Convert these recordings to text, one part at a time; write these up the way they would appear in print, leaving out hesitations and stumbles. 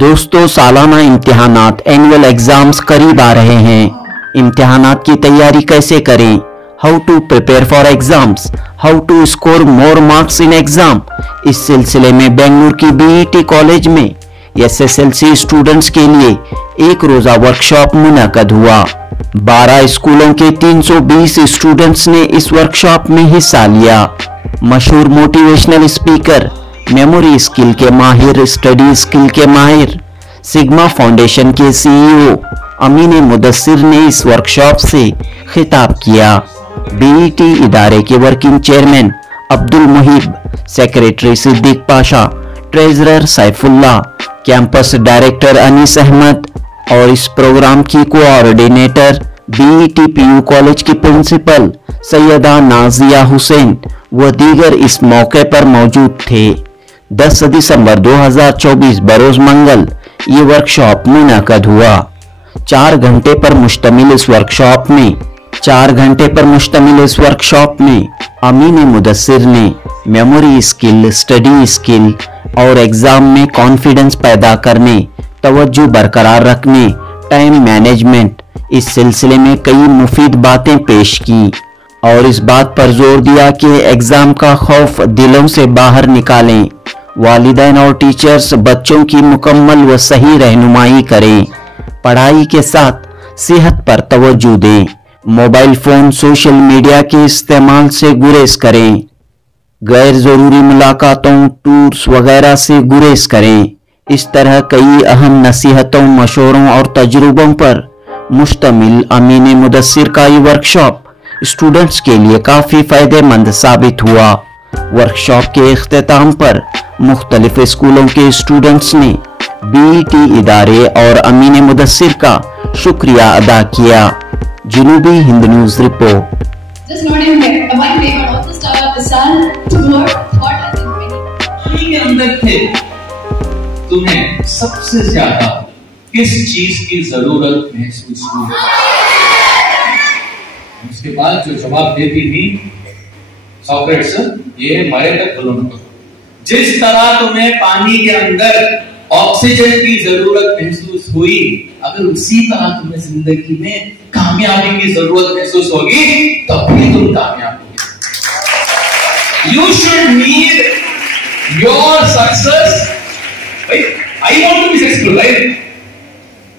दोस्तों, सालाना इम्तिहानात annual exams करीब आ रहे हैं। इम्तिहानात की तैयारी कैसे करें? How to prepare for exams, how to score more marks in exam. इस सिलसिले में बेंगलुरु की बीईटी कॉलेज में एसएसएलसी स्टूडेंट्स के लिए एक रोजा वर्कशॉप मुनक्कद हुआ। 12 स्कूलों के 320 स्टूडेंट्स ने इस वर्कशॉप में हिस्सा लिया। मशहूर मोटिवेशनल स्पीकर, मेमोरी स्किल के माहिर, स्टडी स्किल के माहिर, सिग्मा फाउंडेशन के सीईओ अमीन मुदस्सिर ने इस वर्कशॉप से खिताब किया। बीईटी इदारे के working chairman Abdul Muhib, secretary Siddique Pasha, treasurer Saifullah, campus director Anees Ahmed और इस प्रोग्राम की कोऑर्डिनेटर बीईटी पीयू कॉलेज की प्रिंसिपल सैयदा नाजिया हुसैन व दीगर इस मौके पर मौजूद थे। 10 दिसंबर 2024 बरोज मंगल ये वर्कशॉप मुनक्कद हुआ। 4 घंटे पर मुश्तमिल इस वर्कशॉप में अमीन मुदस्सिर ने मेमोरी स्किल, स्टडी स्किल और एग्जाम में कॉन्फिडेंस पैदा करने, तवज्जो बरकरार रखने, टाइम मैनेजमेंट, इस सिलसिले में कई मुफीद बातें पेश की और इस बात पर जोर दिया कि एग्जाम का खौफ दिलों से बाहर निकालें। वालिदैन और टीचर्स बच्चों की मुकम्मल व सही रहनुमाई करें। पढ़ाई के साथ सेहत पर तवज्जो दें। मोबाइल फोन, सोशल मीडिया के इस्तेमाल से गुरेज करें। गैर जरूरी मुलाकातों, टूर्स वगैरह से गुरेज करें। इस तरह कई अहम नसीहतों, मशवरों और तजुर्बों पर मुश्तमिल अमीन मुदस्सिर का ये वर्कशॉप स्टूडेंट्स के लिए काफी फायदेमंद साबित हुआ। वर्कशॉप के इख्तिताम पर मुख्तलिफ स्कूलों के स्टूडेंट्स ने बीईटी इदारे और अमीन मुदस्सिर का शुक्रिया अदा किया। जनूबी हिंद न्यूज रिपोर्ट। के अंदर थे, तुम्हें सबसे ज्यादा किस चीज की जरूरत महसूस हुई? उसके बाद जो जवाब देती थी सॉक्रेट्स, ये मरे तक बोलो न करो। जिस तरह तुम्हें पानी के अंदर ऑक्सीजन की जरूरत महसूस हुई, अगर उसी तरह तुम्हें जिंदगी में कामयाबी की जरूरत महसूस होगी, तभी तुम कामयाब होगे। You should need your success. I want to be successful, right?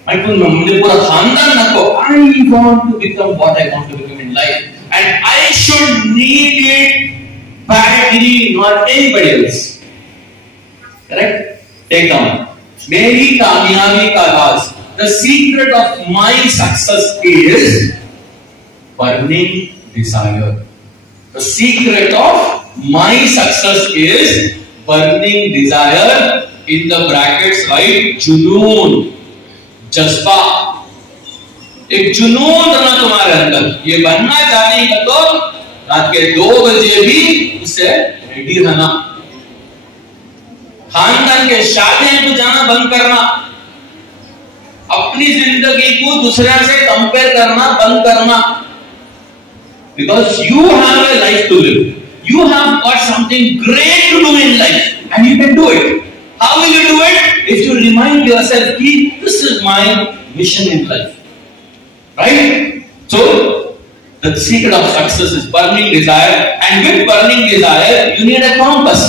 मुझे पूरा खानदान ना को, I want to become what I want to become in life and I should need it badly, not anybody else. Correct? Take down. मेरी कामयाबी का राज, the secret of my success is burning desire. The secret of my success is burning desire. In the brackets, right? जुनून, जज्बा, एक जुनून रहना तुम्हारे अंदर। ये बनना चाहने का तो रात के 2 बजे भी उसे रेडी रहना। खानदान के शादियों को जाना बंद करना, अपनी जिंदगी को दूसरे से कंपेयर करना बंद करना। Because you have a life to live, you have got something great to do in life and you can do it. How will you do it? If you remind yourself कि this is my mission in life, right? So the secret of success is burning desire, and with burning desire you need a compass.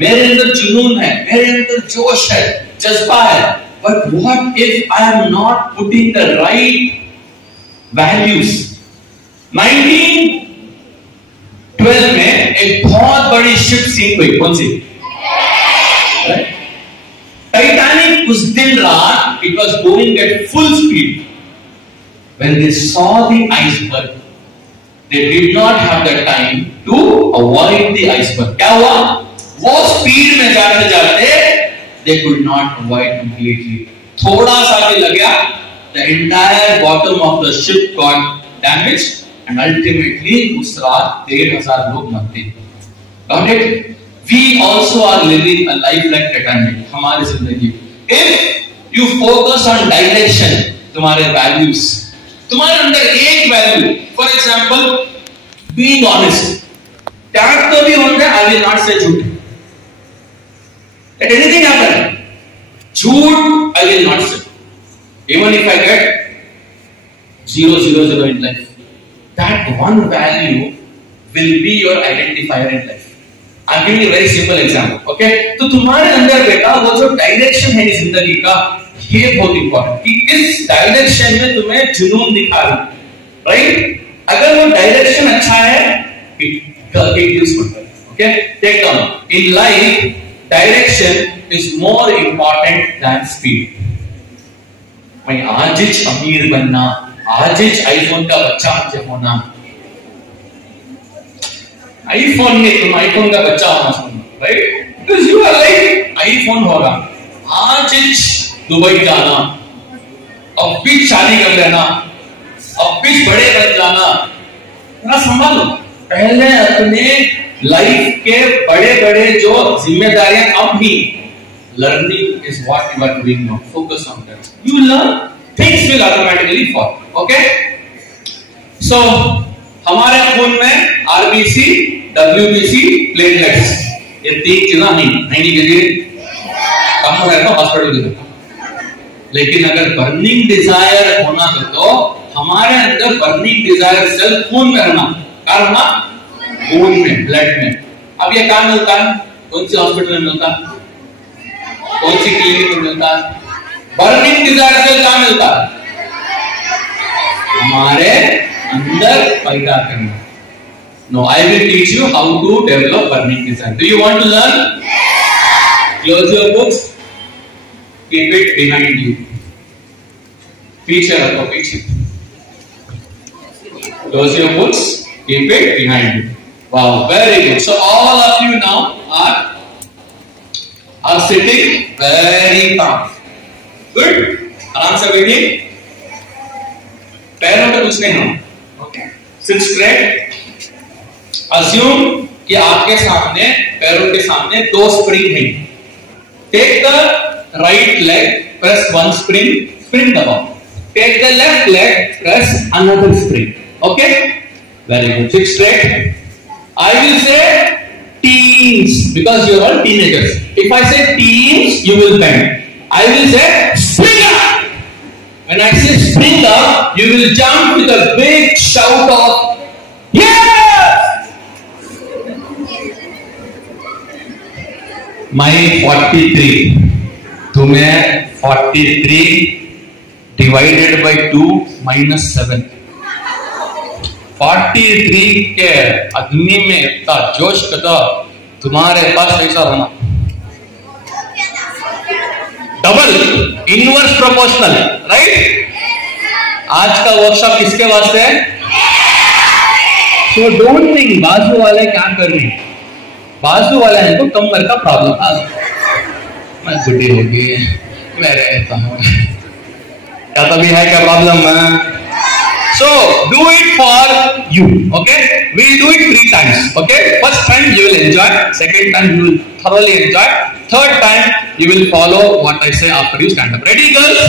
मेरे अंदर जुनून है, मेरे अंदर जोश है, जज्बा है, but what if I am not putting the right values? 1912 में एक बहुत बड़ी शिप सिंक हुई। कौन सी? टाइटैनिक। कुछ दिन रात it was going at full speed. When they saw the iceberg, they did not have the time to avoid the iceberg. क्या हुआ? वो स्पीड में जाते जाते they could not avoid completely. थोड़ा सा भी लग गया, the entire bottom of the ship got damaged and ultimately उस रात 1,500 लोग मरते। Got it? We also are living a life like Titanic. हमारी जिंदगी, if you focus on direction, तुम्हारे values, तुम्हारे अंदर एक value, for example being honest, त्याग तो भी होंगे, आई विल नॉट से झूठ, Let anything happen. झूठ I will not say. Even if I get 0, 0, 0 in life, that one value will be your identifier in life. I'm giving you a very simple example. Okay? तो तुम्हारे अंदर बेटा वो जो direction है जिंदगी का, ये बहुत इंपॉर्टेंट कि किस डायरेक्शन में तुम्हें जुनून दिखा रही, राइट? अगर वो डायरेक्शन अच्छा है, it gives good. Okay? Take down. In life, direction is more important than speed. मैं आजिज अमीर बनना, आजिज आईफोन का बच्चा मुझे होना, आईफोन में तुम आईफोन का बच्चा होना सुनना, right? Because you are like iPhone होगा, आजिज दुबई जाना, अब भी शादी कर लेना, अब भी बड़े बन जाना, ना संभालो। पहले अपने लाइफ के बड़े बड़े जो जिम्मेदारियां अब भी, learning is what you are doing now. Focus on that. You learn, things will automatically fall. Okay? So हमारे खून में RBC, WBC, प्लेटलेट्स, ये तीन चीजें नहीं के लिए काम हो रहा है हॉस्पिटल के। लेकिन अगर बर्निंग डिजायर होना तो हमारे अंदर बर्निंग डिजायर सेल खून में रहना, कारण खून में, ब्लड में। अब ये कहाँ मिलता है? कौन सी हॉस्पिटल में मिलता है? कौन सी क्लिनिक में मिलता है? बर्निंग डिजायर सेल कहाँ मिलता है? हमारे अंदर पैदा करना। No, I will teach you how to develop burning desire. Do you want to learn? Close your books. Keep it behind you. Picture आपको पीछे. Close your books. Keep it behind you. Wow, very good. So all of you now are sitting very calm. Good. आराम से बैठिए. पैरों पे कुछ नहीं हो. Okay. Sit straight. Assume कि आपके सामने, पैरों के सामने दो स्प्रिंग हैं. Take the right leg, press one spring, spring दबाओ. Take the left leg, press another spring. Okay? Very good. Sit straight. I will say teens because you are all teenagers. If I say teens, you will bend. I will say spring up. When I say spring up, you will jump with a big shout of yes. My 43. तुम्हें 43 divided by 2 minus 7. 43 के आदमी में इतना जोश कदा तुम्हारे पास ऐसा होना, डबल इनवर्स प्रोपोर्शनल, राइट? आज का वर्कशॉप किसके वास्ते है? सो डोंट थिंक बाजू वाले क्या कर रहे हैं, बाजू वाला है तो कमर का प्रॉब्लम, मैं बुढ़ी होगी, मैं रहता हूँ, क्या तभी है क्या प्रॉब्लम है? So do it for you, okay? We'll do it 3 times, okay? First time you will enjoy, second time you will thoroughly enjoy, third time you will follow what I say after you stand up. Ready, girls?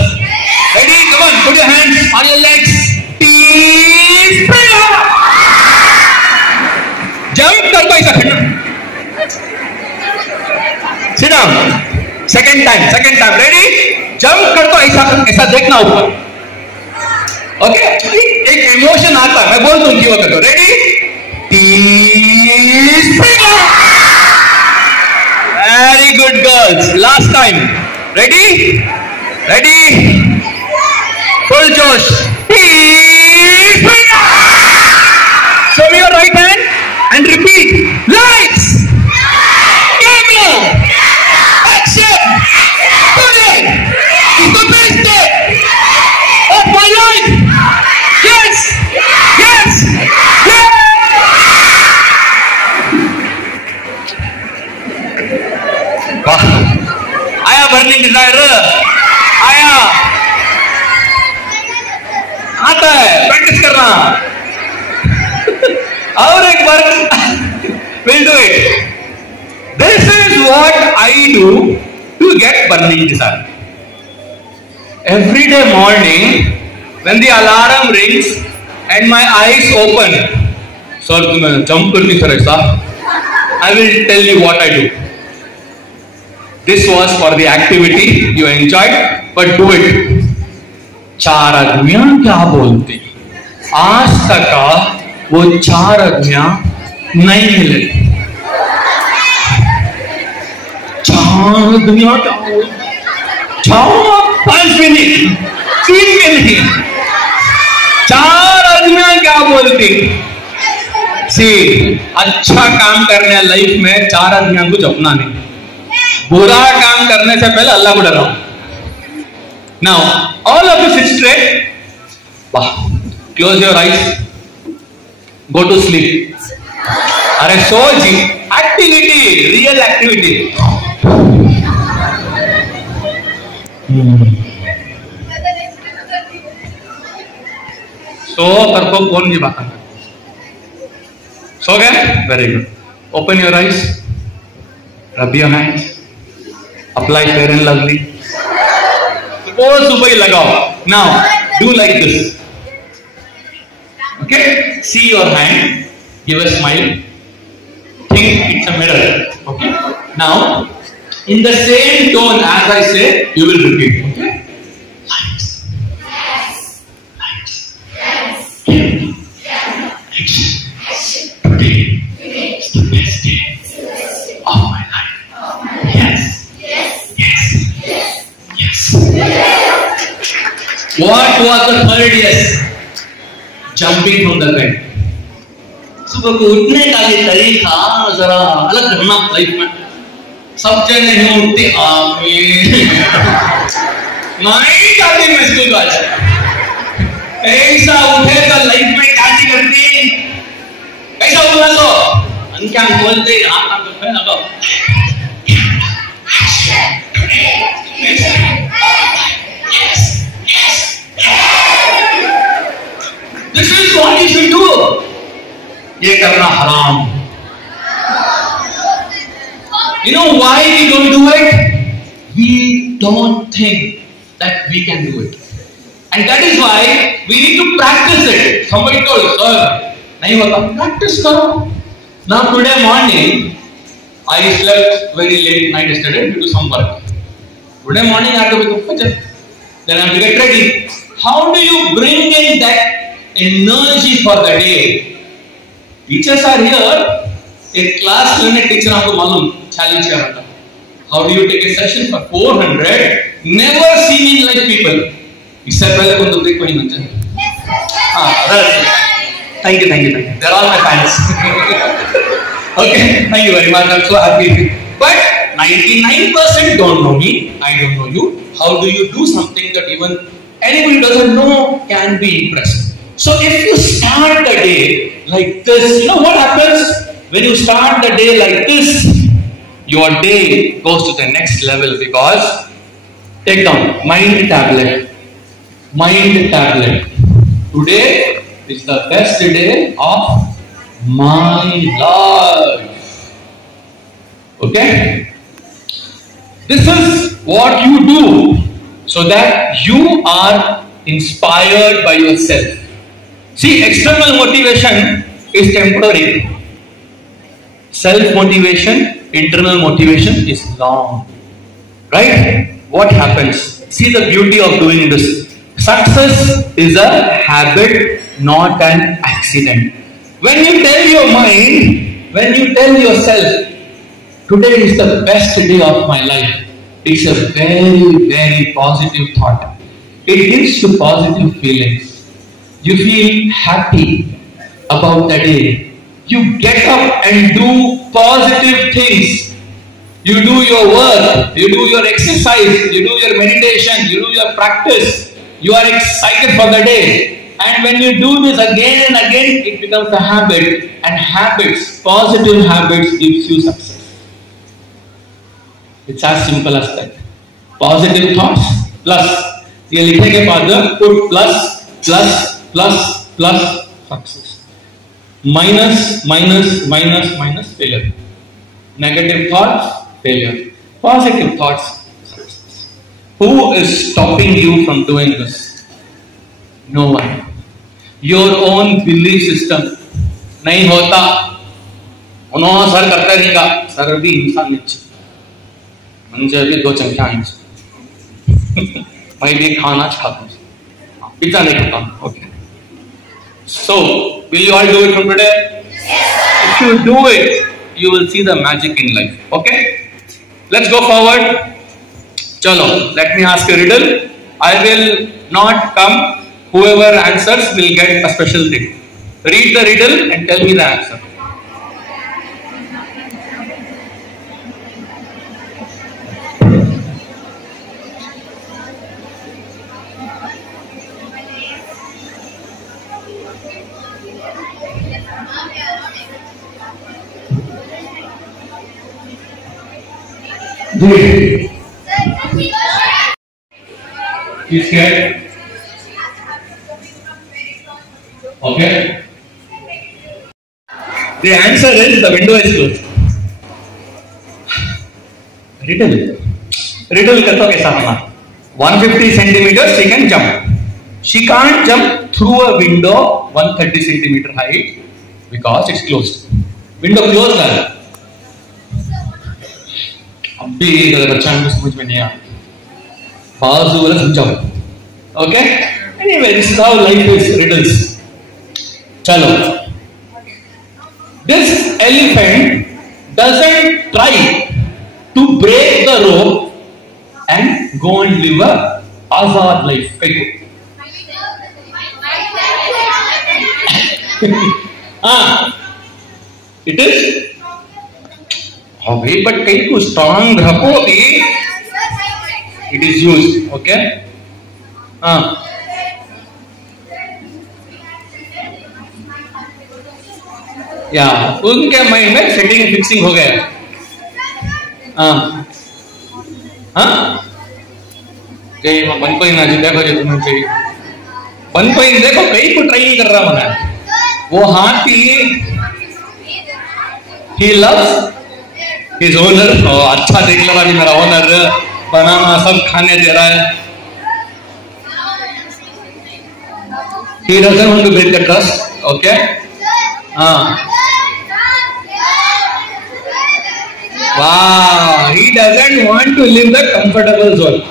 Ready? Come on, put your hands on your legs. Tease prayer. Jump करके ऐसा खड़ना. Sit down. Second time. Ready? Jump करके ऐसा देखना ऊपर. Okay? एक emotion आता है, मैं बोल दूं कि वो करो. Ready? Very good girls. Last time. Ready? Full जोश. Show me your right hand and repeat. Lights, camera, action. Today is the best day of my life. Yes. वाह, आया बर्निंग डिजायर, आया, आता है, प्रैक्टिस करना. और एक बार we'll do it. This is what I do to get burning desire. Every day morning when the alarm rings and my eyes open, sir तुम्हें jump करनी सर ऐसा, I will tell you what I do. This was for the activity you enjoyed, but do it. 4 आदमियां क्या बोलती, आज तक वो 4 आदमियां नहीं मिले। 4 आदमियां क्या बोलती, 5 मिनट 3 मिनट 4 आदमियां क्या बोलती। सी, अच्छा काम करने लाइफ में 4 आदमियां को जपना नहीं, बुरा काम करने से पहले अल्लाह को डराओ। Now all of you sit straight, close your eyes, go to sleep. अरे सो जी, एक्टिविटी, रियल एक्टिविटी। सो करको कौन जी बात, सो गए, very good. Open your eyes, rub your hands, apply fair and lovely, रोज सुबह ही लगाओ। Now do like this, okay, see your hand, give a smile, think it's a mirror, okay. Now in the same tone as I से you will repeat, okay. What was the third yes? Jumping from the bed. सुबह को उठने का ये तरीका जरा अलग करना लाइफ में। सब जन नहीं उठते, नहीं जाते मैं स्कूल आज। ऐसा उठेगा लाइफ में क्या चीज करती, कैसा उठना तो अंक्या बोलते हाथ पे लगाओ। This is what you should do. ये करना हराम। You know why we don't do it? We don't think that we can do it, and that is why we need to practice it. Somebody told, sir, नहीं होता, practice करो. Now today morning, I slept very late night yesterday due to some work. Today morning I have to wake up Fajr. Then I have to get ready. How do you bring in that energy for the day? Teachers are here. एक class लेने teacher आपको मालूम challenge क्या होता है। How do you take a session for 400 never seen in life people? इससे पहले कौन तो देख कोई नहीं जानता। हाँ, thank you. They're all my fans. Okay, thank you very much. I'm so happy. But 99% don't know me. I don't know you. How do you do something that even anybody doesn't know can be impressed? So if you start the day like this, you know what happens when you start the day like this? Your day goes to the next level, because take down mind tablet. Today is the best day of my life. Okay? This is what you do so that you are inspired by yourself. See, external motivation is temporary. Self-motivation, internal motivation is long. Right? What happens? See the beauty of doing this. Success is a habit, not an accident. When you tell your mind, when you tell yourself, today is the best day of my life, it's a very, very positive thought. It gives you positive feelings. You feel happy about the day. You get up and do positive things. You do your work, you do your exercise, you do your meditation, you do your practice. You are excited for the day. And when you do this again and again, it becomes a habit. And habits, positive habits, gives you success. It's as simple as that. Positive thoughts plus. ये लिखने के बाद put plus success. Minus failure. Negative thoughts, failure. Positive thoughts, success. Who is stopping you from doing this? No one. Your own belief system. नहीं होता, उन्होंने sir करता रहेगा, sir भी इंसान नीचे। म्हणजे अभी 2 चमचा आएंगे मैं भी खाना खाता हूँ, पिज्जा नहीं खाता हूँ. Okay, so will you all do it from today? If you do it, you will see the magic in life. Okay, let's go forward. Chalo, let me ask a riddle. I will not come. Whoever answers will get a special thing. Read the riddle and tell me the answer. He's scared. Okay. The answer is the window is closed. Riddle. Riddle करता कैसा होना? 150 centimeters she can jump. She can't jump through a window 130 centimeter height because it's closed. Window closed है. अब भी बच्चा को समझ में नहीं आया. बाजू वाला समझाओ. Okay. Anyway, this is how life is. Riddles. चलो. This elephant doesn't try to break the rope and go and live a azad life. It is. Okay, but कहीं को strong रखो भी. It is used. Okay. या उनके mind में setting fixing हो गया. बनकोई ना जी देखो जी तुम्हें चाहिए बनकोई देखो कई को ट्राई कर रहा मना वो हाथी he loves his owner. अच्छा देख लो अभी मेरा ओनर बनाना सब खाने दे रहा है. he doesn't want to break the trust. Okay. Wow, he doesn't want to live the comfortable zone.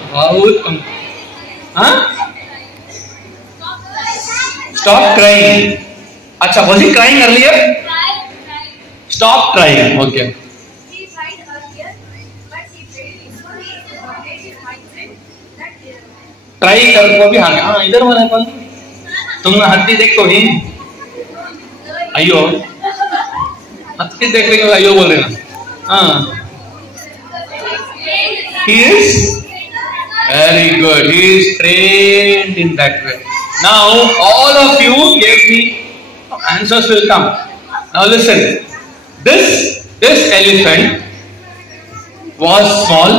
Stop crying. अच्छा, was he crying earlier? Stop crying. Okay. He tried earlier, but he failed. So he forget his mindset that Try कर को भी हार गया. हाँ इधर वाला कौन? तुम हत्ती देखो ही. अयो. हत्ती देख रहे हो अयो बोल रहे ना. He is very good. He is trained in that way. Now all of you gave me answers will come. Now listen. This elephant was small.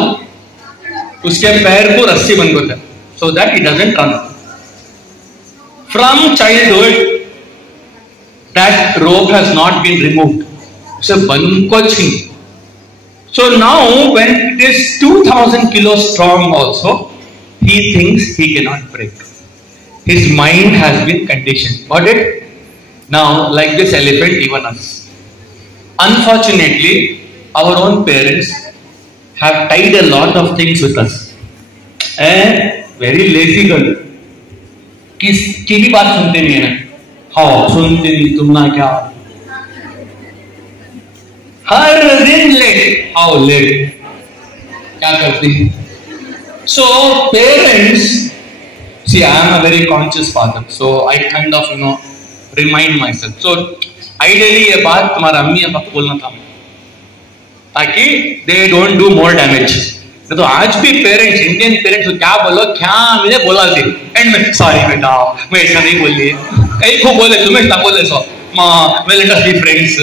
उसके पैर को रस्सी बंद होता है, so that he doesn't run. From childhood, that rope has not been removed. उसे बंद को छीन. So now when it is 2000 kilos strong also, he thinks he cannot break. His mind has been conditioned. Got it? Now like this elephant, even us. Unfortunately, our own parents have tied a lot of things with us. Very lazy girl. किसकी भी बात सुनते नहीं है ना. हाँ सुनते नहीं तुम ना क्या. हर दिन लेट. हाउ लेट क्या करती. So parents, see, I am a very conscious father, so I kind of remind myself. So ideally ये बात तुम्हारा अम्मी अब्बा को बोलना था ताकि they don't do more damage. तो आज भी पेरेंट्स, इंडियन पेरेंट्स को क्या बोलो, क्या मैंने बोला थी एंड में सॉरी बेटा मैं ऐसा नहीं बोल रही. कहीं को बोले तुम्हें ऐसा बोले सो माँ मैं लेट अस बी फ्रेंड्स.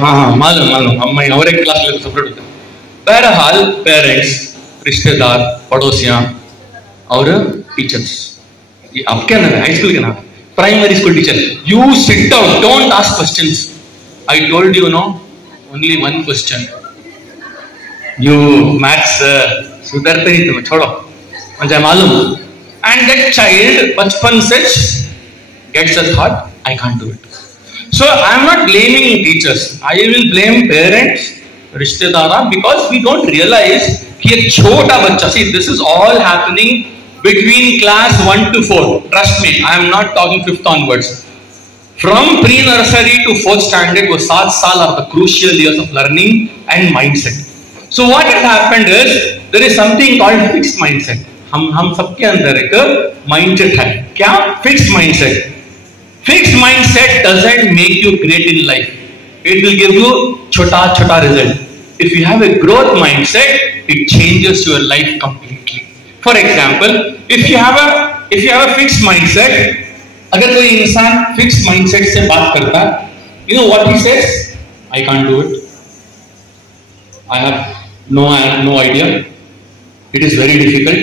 हाँ मालूम हम मैं और एक क्लास लेकर सेपरेट होते हैं. बहरहाल पेरेंट्स, रिश्तेदार, पड़ोसियाँ और टीचर्स, ये आपके नाम है, हाई स्कूल के नाम है, primary school teacher. You sit down, don't ask questions. I told you only one question. You maths सुधरते नहीं तुम्हें, छोड़ो मुझे मालूम. And that child बचपन से gets a thought I can't do it. So I am not blaming teachers. I will blame parents, रिश्तेदार, because we don't realize कि एक छोटा बच्चा, see this is all happening between class 1 to 4. Trust me, I am not talking 5th onwards. From pre-nursery to 4th standard, वो 7 साल are the crucial years of learning and mindset. So what has happened is there is something called fixed mindset. हम सबके अंदर एक mindset है. क्या? Fixed mindset. Fixed mindset doesn't make you great in life. It will give you छोटा result. If you have a growth mindset, it changes your life completely. For example, if you have a fixed mindset, अगर कोई इंसान fixed mindset से बात करता है, you know what he says? I can't do it. I have no idea. It is very difficult,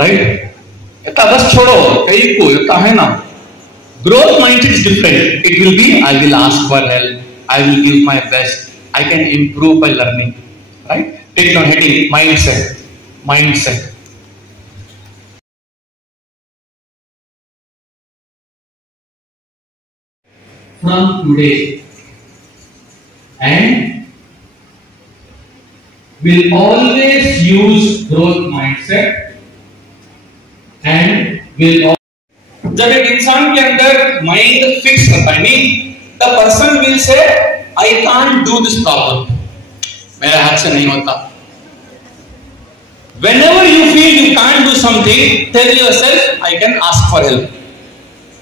right? इतना बस छोड़ो, कहीं को इतना है ना. Growth mindset is different. It will be, I will ask for help. I will give my best. I can improve by learning. Right? Take down heading, mindset. Mindset. From today. And will always use growth mindset and will. जब एक इंसान के अंदर mind fix करता है नहीं, the person will say I can't do this problem, मेरे हाथ से नहीं होता. Whenever you feel you can't do something, tell yourself I can ask for help.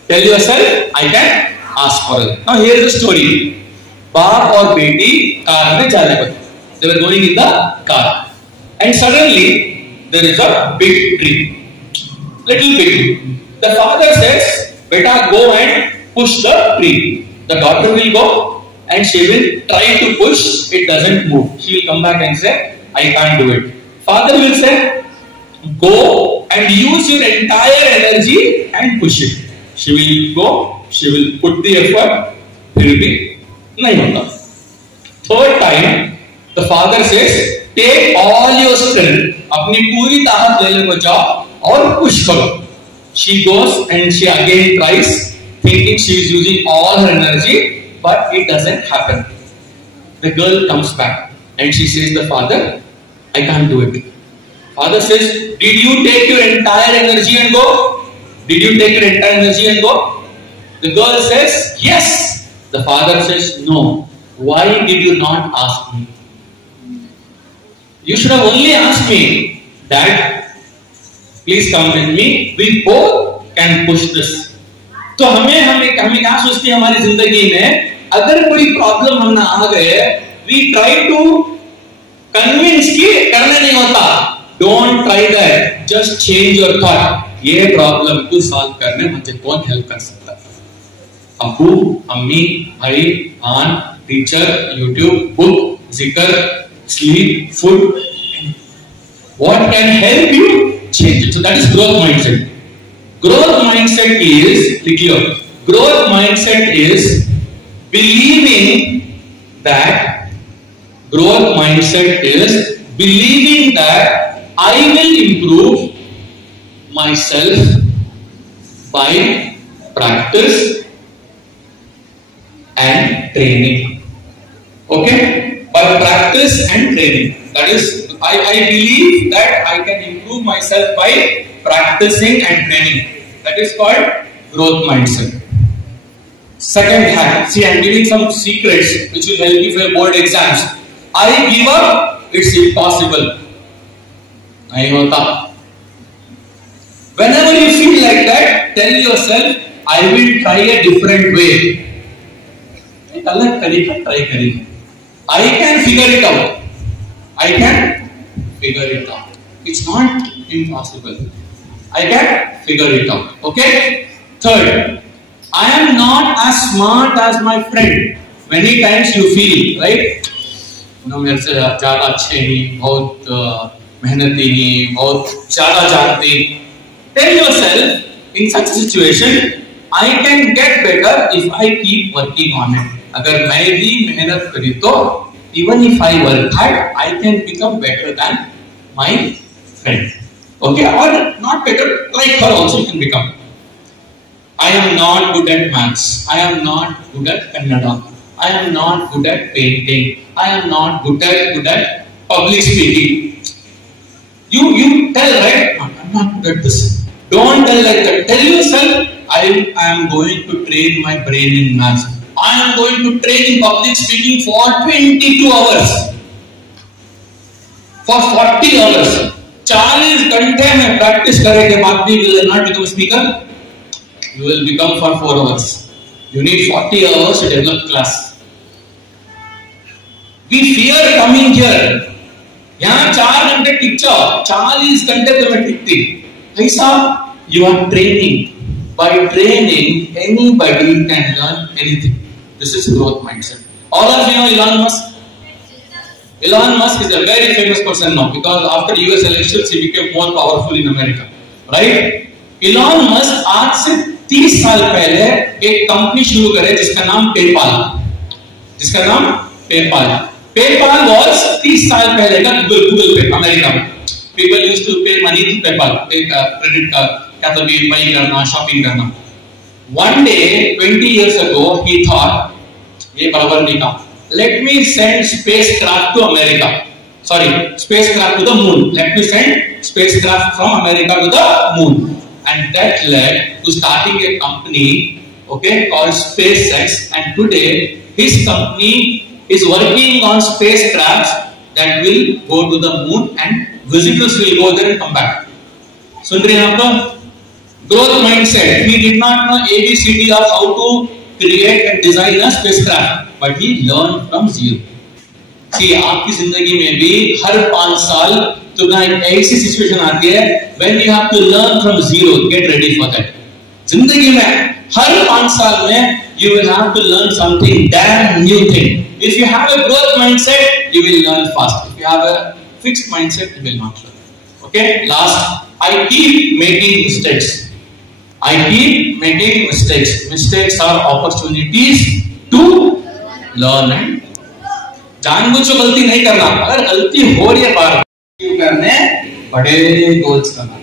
Tell yourself I can ask for help. Now here is the story. बाप और बेटी car में जा रहे थे. They were going in the car, and suddenly there is a big tree, little big tree. The father says, "Beta, go and push the tree." The daughter will go and she will try to push. It doesn't move. She will come back and say, "I can't do it." Father will say, "Go and use your entire energy and push it." She will go. She will put the effort. फिर भी नहीं होता. Third time, the father says, "Take all your strength." अपनी पूरी ताकत ले लेकर जाओ और push करो. She goes and she again tries, thinking she is using all her energy, but it doesn't happen. The girl comes back and she says, "The father, I can't do it." Father says, "Did you take your entire energy and go? Did you take your entire energy and go?" The girl says, "Yes." The father says, "No. Why did you not ask me? You should have only asked me, Dad, please come with me. We both can push this." तो हमें क्या सोचती है हमारी जिंदगी में, अगर कोई प्रॉब्लम हम ना आ गए, we try to convince कि करना नहीं होता. Don't try that. Just change your thought. ये प्रॉब्लम को सॉल्व करने मुझे कौन हेल्प कर सकता है? अब्बू, अम्मी, भाई, आन, टीचर, यूट्यूब, बुक, जिक्र, sleep, food. What can help you? Change it. So that is growth mindset. Growth mindset is clear. Growth mindset is believing that I will improve myself by practice and training. Okay? By practice and training. That is, I believe that I can improve myself by practicing and training. That is called growth mindset. Second hack. See, I am giving some secrets which will help you for your board exams. I give up. It's impossible. नहीं होता. Whenever you feel like that, tell yourself, I will try a different way. एक अलग तरीका try करिए. I can figure it out. I can figure it out. It's not impossible. I can figure it out. Okay? Third, I am not as smart as my friend. Many times you feel, right? No, मेरे से ज़्यादा अच्छे नहीं, बहुत मेहनती नहीं, बहुत ज़्यादा जानते. Tell yourself, in such a situation, I can get better if I keep working on it. अगर मैं भी मेहनत करी तो, even if I work hard, I can become better than my friend. Okay, or not better, like her also you can become. I am not good at maths. I am not good at Kannada. I am not good at painting. I am not good at public speaking. You tell, right? I'm not good at this. Don't tell like that. Tell yourself, I am going to train my brain in maths. I am going to train in public speaking for 22 hours. For 40 hours. 40 घंटे में practice करने के बाद भी will not become a speaker. You will become for 4 hours. You need 40 hours to develop class. We fear coming here. यहाँ 4 घंटे टिक जाओ, 40 घंटे तुम्हें टिकती. ऐसा you are training. By training, anybody can learn anything. This is growth mindset. All of you know Elon Musk. Elon Musk is a very famous person now because after US elections he became more powerful in America, right? Elon Musk आज से 30 साल पहले एक company शुरू करे जिसका नाम PayPal. जिसका नाम PayPal. PayPal was 30 साल पहले का Google Pay अमेरिका में. People used to pay money to PayPal, credit card, क्या तो भी buy करना, shopping करना. One day, 20 years ago, he thought, ये बराबर नहीं काम. Let me send spacecraft to America. Sorry, spacecraft to the moon. Let me send spacecraft from America to the moon. And that led to starting a company, okay, called SpaceX. And today, his company is working on spacecrafts that will go to the moon and visitors will go there and come back. सुन रहे हैं आप? Growth mindset. He did not know ABCD of how to create and design a spacecraft. But he learned from zero. See, आपकी जिंदगी में भी हर 5 साल तुम्हें एक ऐसी सिचुएशन आती है when you have to learn from zero. Get ready for that. जिंदगी में हर 5 साल में you will have to learn something damn new thing. If you have a growth mindset, you will learn fast. If you have a fixed mindset, you will not learn. Okay. Last, I keep making mistakes. I keep making mistakes. Mistakes are opportunities to learn and जानबूझ के गलती नहीं करना. अगर गलती हो रही है बार करने बड़े गोल्स करना.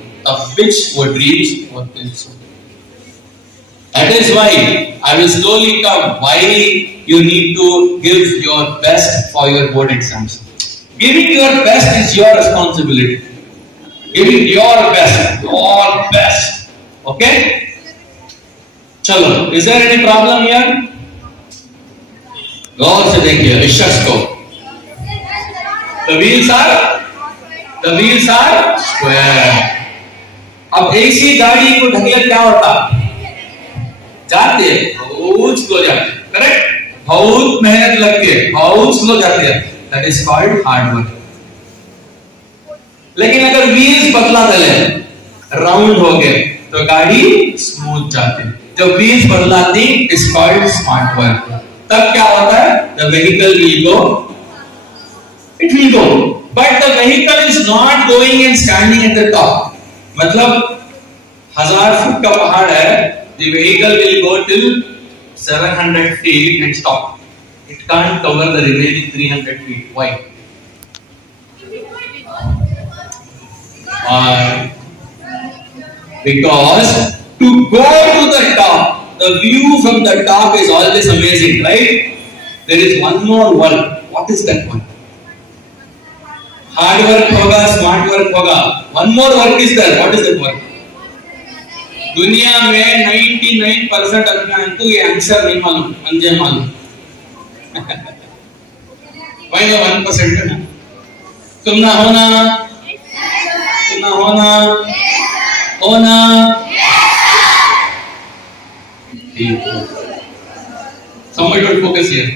Fix what dreams, what plans. That is why I will slowly come. Why you need to give your best for your board exams. Giving your best is your responsibility. Giving your best. Okay? चलो, is there any problem here? गौर से देखिए इस शख्स को. The wheels are square. अब ऐसी गाड़ी को ढकेल क्या होता? जाते हैं, बहुत स्लो जाते हैं, करेक्ट? बहुत मेहनत लगती है, बहुत स्लो जाती है. That is called hard work. लेकिन अगर व्हील्स बदला दले, राउंड हो गए, तो गाड़ी स्मूथ जाती है. जब wheels बदलाती, is called smart work. तब क्या होता है? The vehicle will go. It will go, but the vehicle is not going and standing at the top. मतलब 1000 फुट का पहाड़ है. The vehicle will go till 700 feet and stop. It can't cover the remaining 300 feet. Why? Because to go to the top, the view from the top is always amazing, right? There is one more work. What is that one? Hard work होगा, smart work होगा. One more work is there. What is that work? दुनिया में 99% अभियान तो ये answer नहीं मालूम, अंजे मालूम. Why the 1% है ना? तुम ना होना, होना. Somebody don't focus here.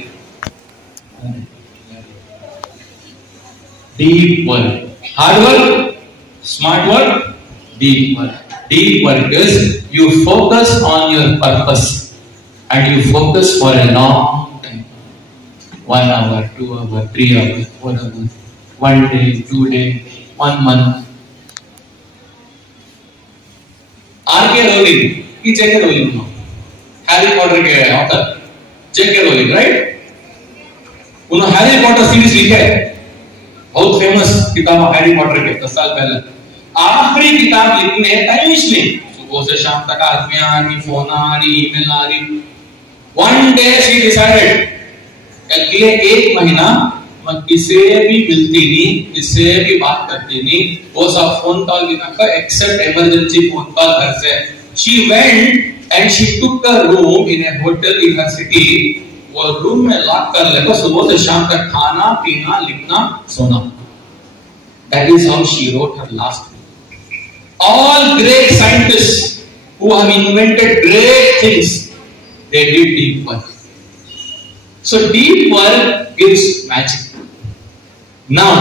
Deep work. Hard work, smart work, deep work. Deep work is you focus on your purpose and you focus for a long time. 1 hour, 2 hours, 3 hours, 4 hours, 1 day, 2 days, 1 month. R.K. Rowling, की J.K. Rowling हो, Harry Potter के author J.K. Rowling, right? उन्होंने Harry Potter series लिखा है, बहुत famous किताब Harry Potter के 10 साल पहले. आखिरी किताब लिखने टाइम इसलिए सुबह से शाम तक आदमियां आ रही, फोन आ रही, ईमेल आ रही। One day she decided, अगले 1 महीना मैं किसे भी मिलती नहीं, किसे भी बात करती नहीं, वो सब फोन कॉल भी ना कर, एक्सेप्ट इमरजेंसी फोन कॉल घर से। She went and she took a room in a hotel in her city. वो रूम में लॉक कर लेकर सुबह से शाम तक खाना पीना लिखना सोना। That is how she wrote her last book. All great scientists who have invented great things, they did deep work. So deep work gives magic. Now,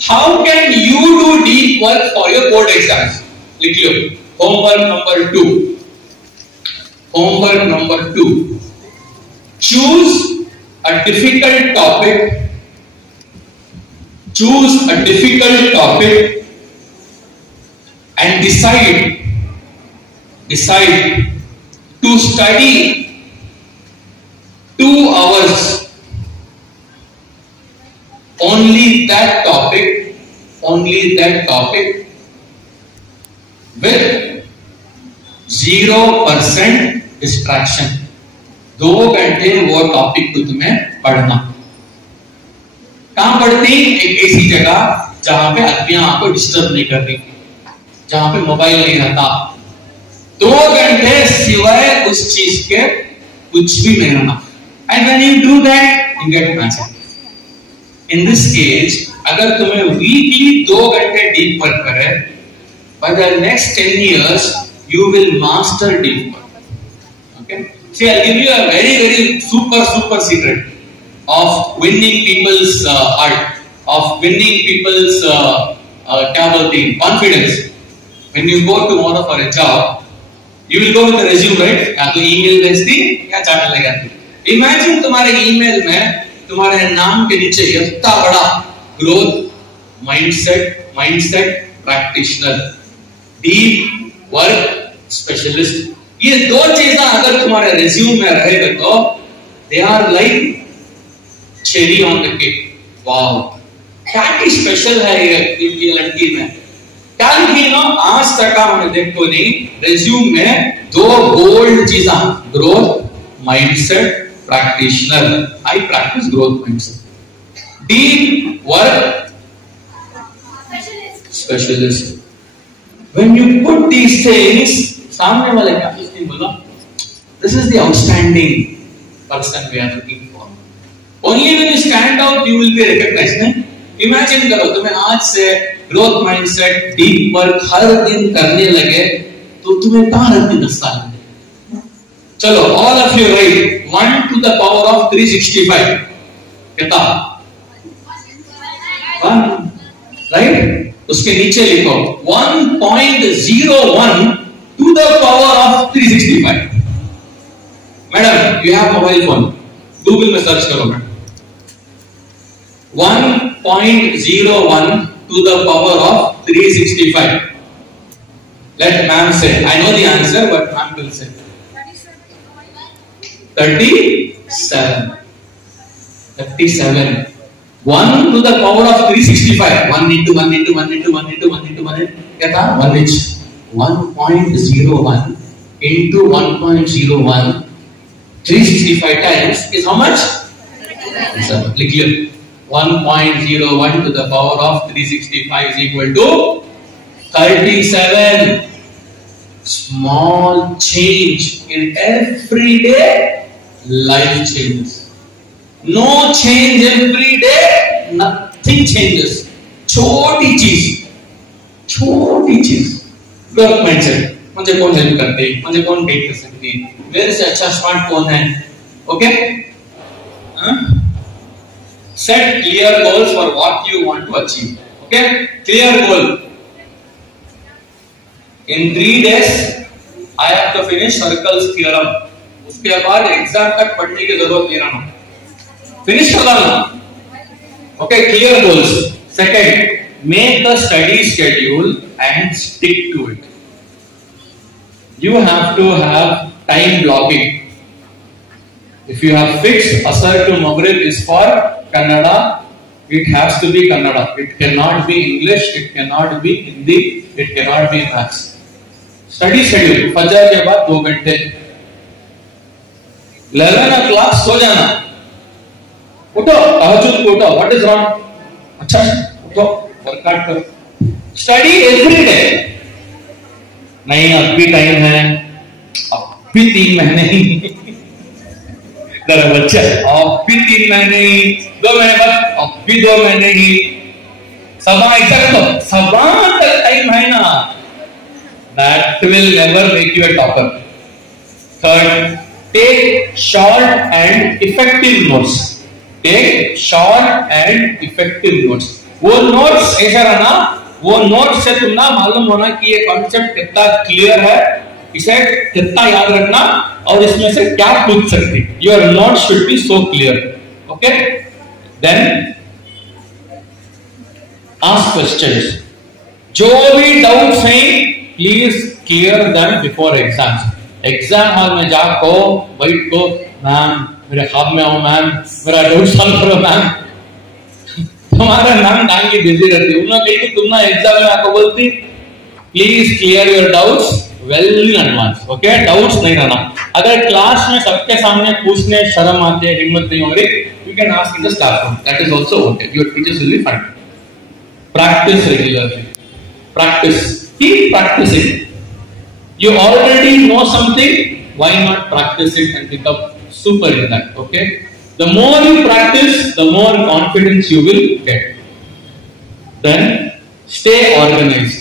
how can you do deep work for your board exams? लिख लो, homework number 2. Homework number 2. Choose a difficult topic. Choose a difficult topic and decide to study 2 hours only that topic with 0% distraction. 2 घंटे वो topic को तुम्हें पढ़ना। कहां पढ़ती? एक ऐसी जगह जहां पे आदमियां आपको डिस्टर्ब नहीं कर रही, जहां पे मोबाइल नहीं रहता। 2 घंटे सिवाय उस चीज के कुछ भी नहीं रहना। And when you do that you get magic. In this case अगर तुम्हें वीकली 2 घंटे डीप वर्क करे, by the next 10 years you will master deep work. Okay, see, I'll give you a very super secret of winning people's heart, of winning people's confidence. When you go tomorrow for a job, you will go with a resume, right? या तो email भेजती या chart लगाती। Imagine तुम्हारे email में तुम्हारे नाम के नीचे इतना बड़ा growth mindset practitioner, deep work specialist. ये 2 चीजें अगर तुम्हारे रिज्यूम में रहेगा तो they are like cherry on the cake. Wow, क्या की स्पेशल है ये लड़की में। क्या लिखी ना, आज तक हमने देखो नहीं रिज्यूम में 2 बोल्ड चीजें, growth mindset practitioner. I practice growth mindset. Deep work specialist. When you put these things, सामने वाले क्या सोचते बोलो, this is the outstanding person we are looking for. Only when you stand out you will be recognized. नहीं? Imagine करो तुम्हें आज से growth mindset, deep work हर दिन करने लगे तो तुम्हें कहाँ रख दी 10 साल में? चलो, all of you write 1 to the power of 365. कितना? 1, right? उसके नीचे लिखो 1.01 to the power of 365. Madam, you have mobile phone. Google में सर्च करो madam. 1.01 to the power of 365. Let ma'am say. I know the answer, but ma'am will say. 37. 1 to the power of 365. 1 into 1 into 1 into 1 into 1 into 1. क्या था? 1 inch. 1.01 into 1.01. 365 times is how much? Click here. 1.01 to the power of 365 is equal to 37. Small change in everyday life changes. No change every day, nothing changes. छोटी चीज growth mindset. मुझे कौन help करते हैं, मुझे कौन डेट कर सकती है, मेरे से अच्छा स्मार्टफोन है। Okay, set clear goals for what you want to achieve. Okay, clear goal. In 3 days I have to finish Circle's theorem. उसके बाद एग्जाम तक पढ़ने की जरूरत नहीं रहना, फिनिश कर देना। Okay, clear goals. Second, make the study schedule and stick to it. You have to have time blocking. If you have fixed Asar to Maghrib is for Kannada, it has to be Kannada. It cannot be English, it cannot be Hindi, it cannot be Maths. Study schedule, फजर के बाद 2 घंटे, 11 o'clock सो जाना, उठो तहज्जुद को उठो, what is wrong, अच्छा उठो वर्कआउट करो, स्टडी एवरी डे। नहीं अब भी टाइम है, अब भी 3 महीने ही बच्चा, अब भी 3 महीने ही, 2 महीने बाद अब भी 2 महीने ही, सभा तक टाइम है ना, that will never make you a topper. Third, take short and effective notes. Take short and effective notes. वो notes ऐसा रहना, वो notes से तुम ना मालूम होना कि ये concept कितना clear है, इसे कितना याद रखना और इसमें से क्या पूछ सकते। Your notes should be so clear. Okay? Then ask questions. जो भी डाउट्स हैं please clear them before exams. Exam hall में जाको बैठ को, मैम मेरे ख्वाब में आओ, मैम मेरा डाउट सॉल्व करो मैम। तुम्हारा नाम टांगी बिजी रहती, उन्होंने कही कि तुम ना एग्जाम में आको बोलती please clear your doubts well in advance. Okay, doubts नहीं रहना। अगर क्लास में सबके सामने पूछने शर्म आती है, हिम्मत नहीं हो रही, you can ask in the staff room, that is also okay, your teachers will be fine. Practice regularly. Practice. Keep practicing. You already know something. Why not practice it and become super in that? Okay. The more you practice, the more confidence you will get. Then stay organized.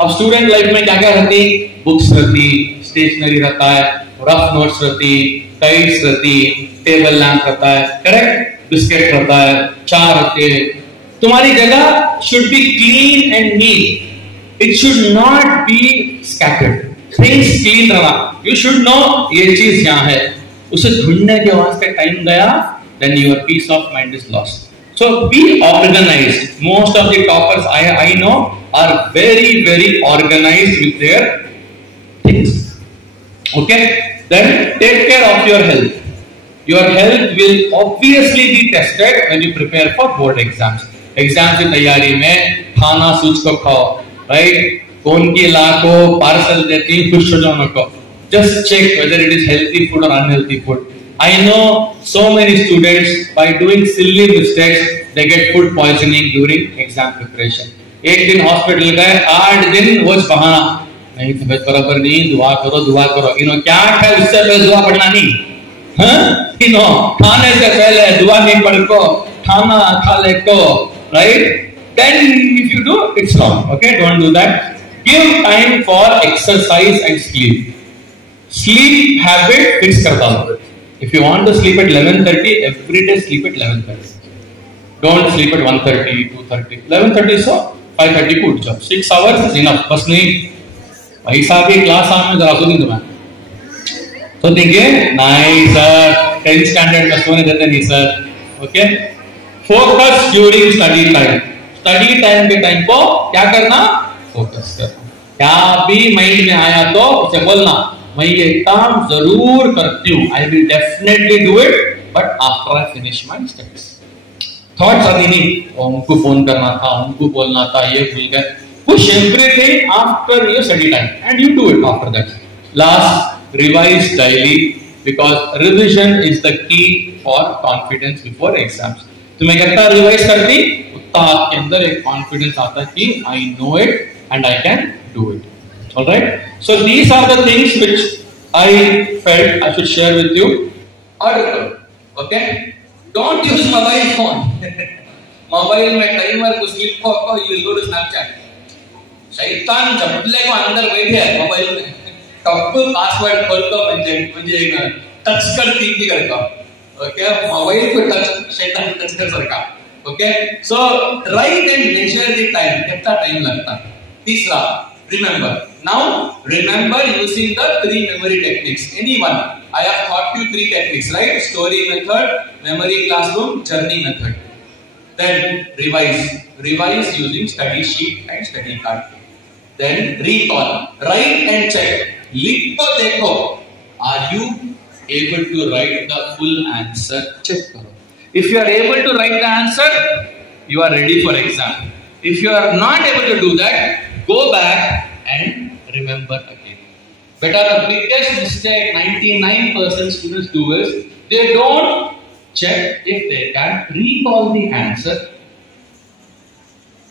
अब student life में क्या क्या रहती? Books रहती, stationery रहता है, rough notes रहती, tights रहती, टेबल लैंप रहता है, करेक्ट, बिस्किट रहता है, चाय रहती है। तुम्हारी जगह should be clean and neat. It should not be scattered. Things clean रहना. You should know ये चीज यहाँ है, उसे ढूंढने के वास्ते टाइम गया, then your peace of mind is lost. So be organized. Most of the toppers I know are very organized with their things. Okay? Then take care of your health. Your health will obviously be tested when you prepare for board exams. Exam की तैयारी में खाना सूझ को खाओ, right? कौन की लाको parcel देती खुश हो जाओ नको, just check whether it is healthy food और unhealthy food. I know so many students by doing silly mistakes they get food poisoning during exam preparation. एक दिन हॉस्पिटल गए, 8 दिन वो बहाना, नहीं तबीयत बराबर नहीं, दुआ करो। इनो क्या है, उससे पहले दुआ पढ़ना नहीं, हाँ? इनो खाने से पहले दुआ नहीं पढ़ो, खाना खा ले को, right? Then if you do, it's wrong. Okay, don't do that. Give time for exercise and sleep. Sleep habit fix करता हूँ. If you want to sleep at 11:30, every day sleep at 11:30. Don't sleep at 1:30, 2:30. 11:30 so 5:30 को उठ जाओ. 6 hours is enough. बस नहीं, भाई साहब की क्लास आने जरा सुनिए तुम्हें। तो देखिए, नहीं सर, 10th स्टैंडर्ड में सोने देते नहीं sir. Okay, focus during study time. Study time के टाइम को क्या करना? फोकस करना। क्या भी माइंड में आया तो उसे बोलना, मैं ये काम जरूर करती हूँ, I will definitely do it, but after I finish my studies. Thoughts आती नहीं, उनको फोन करना था, उनको बोलना था, ये भूल गए। Push everything after your study time and you do it after that. Last, revise daily, because revision is the key for confidence before exams. तुम्हें कितना रिवाइज करती, उतना आपके अंदर एक कॉन्फिडेंस आता कि I know it and I can do it. Alright, so these are the things which I felt I should share with you. Okay, don't use mobile phone. Mobile में टाइमर को slip को you will go to Snapchat. शैतान जबले को अंदर बैठे है mobile में, तब पासवर्ड खोलतो म्हणजे टच करती की करतो। ओके, मोबाइल को टच, शैतान टच कर सरका। Okay, so right and measure the time, कितना टाइम लगता है। तीसरा, remember using the 3 memory techniques. Anyone, I have taught you 3 techniques, right? Story method, memory classroom, journey method. Then revise using study sheet and study card. Then recall, write and check. लिख को देखो, are you able to write the full answer? Check करो. If you are able to write the answer, you are ready for exam. If you are not able to do that, go back and remember again. But the biggest mistake 99% students do is they don't check if they can recall the answer.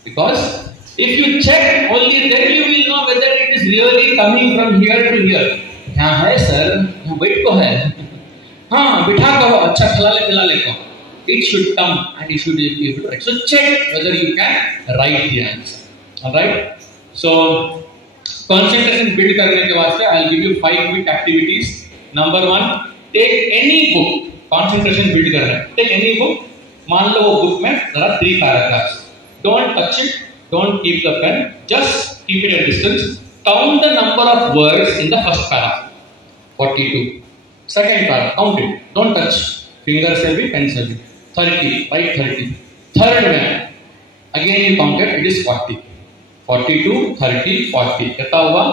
Because if you check only then you will know whether it is really coming from here to here. यहाँ है sir, यहाँ wait को है, हाँ बिठा करो, अच्छा खिला ले को. It should come and you should be able to write. So check whether you can write the answer. All right. So concentration build करने के वास्ते I'll give you 5 quick activities. Number 1, take any book. Concentration build कर रहे हैं. Take any book. मान लो वो book में there are 3 paragraphs. Don't touch it. Don't keep the pen. Just keep it at distance. Count the number of words in the first paragraph. 42. Second paragraph. Count it. Don't touch. Finger से भी, pen से भी. 30. Write 30. Third में again you count it. It is 40. 42, 30, 40. कितना हुआ?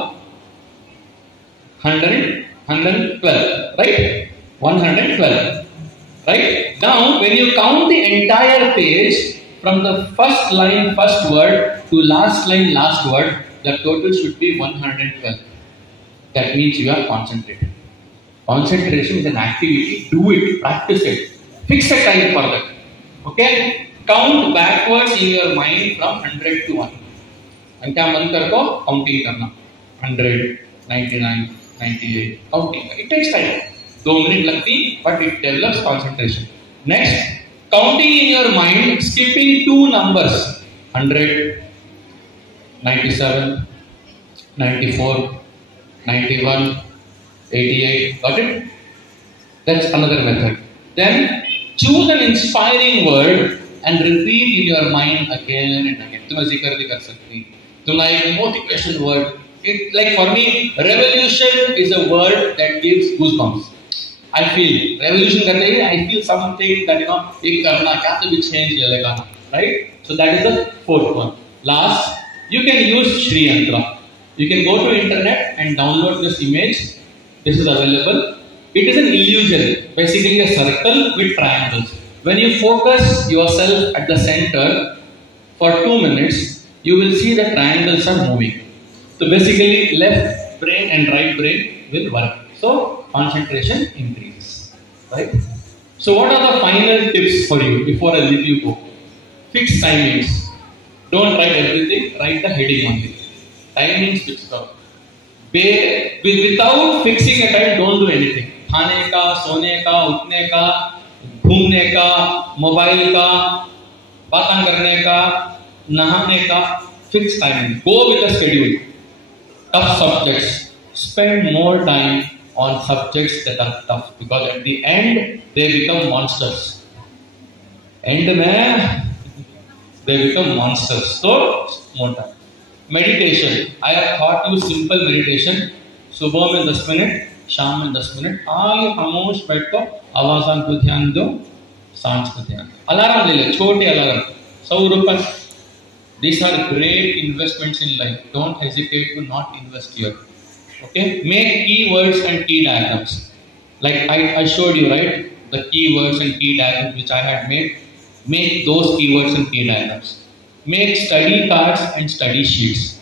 112. Right? 112. Right? Now when you count the entire page from the first line, first word to last line, last word, the total should be 112. That means you are concentrated. Concentration is an activity. Do it. Practice it. Fix a time for that. Okay? Count backwards in your mind from 100 to 1. And क्या मन कर को counting करना 100, 99, 98 counting. It takes time. 2 minute लगती, but it develops concentration. Next, counting in your mind, skipping 2 numbers 100, 97, 94, 91, 88. Got it? That's another method. Then choose an inspiring word and repeat in your mind again and again. तुम जिक्र भी कर सकती. To like motivation word. It, like for me, revolution is a word that gives goosebumps. I feel revolution करते ही I feel something that एक करना क्या तो भी change ले लेगा, right? So that is the 4th one. Last, you can use Shri Yantra. You can go to internet and download this image. This is available. It is an illusion, basically a circle with triangles. When you focus yourself at the center for 2 minutes, you will see the triangles are moving. So basically left brain and right brain will work. So concentration increases. Right? So what are the final tips for you before I leave you go? Fix timings. Don't write everything, write the heading only. Timings fixed up. Without fixing a time, don't do anything. खाने का, सोने का, उठने का, घूमने का, mobile का, बातें करने का, नहाने का, fixed timing. Go with the schedule. Tough subjects. Spend more time on subjects that are tough because at the end they become monsters. End में they become monsters. So more time. Meditation. I have taught you simple meditation. सुबह में 10 minute, शाम में 10 minute. आगे खामोश बैठ को आवाज़ को ध्यान दो, सांस को ध्यान दो. अलार्म ले ले, छोटे अलार्म, 100 रुपए. These are great investments in life. Don't hesitate to not invest here. Okay? Make keywords and key diagrams. Like I showed you, right? The keywords and key diagrams which I had made. Make those keywords and key diagrams. Make study cards and study sheets.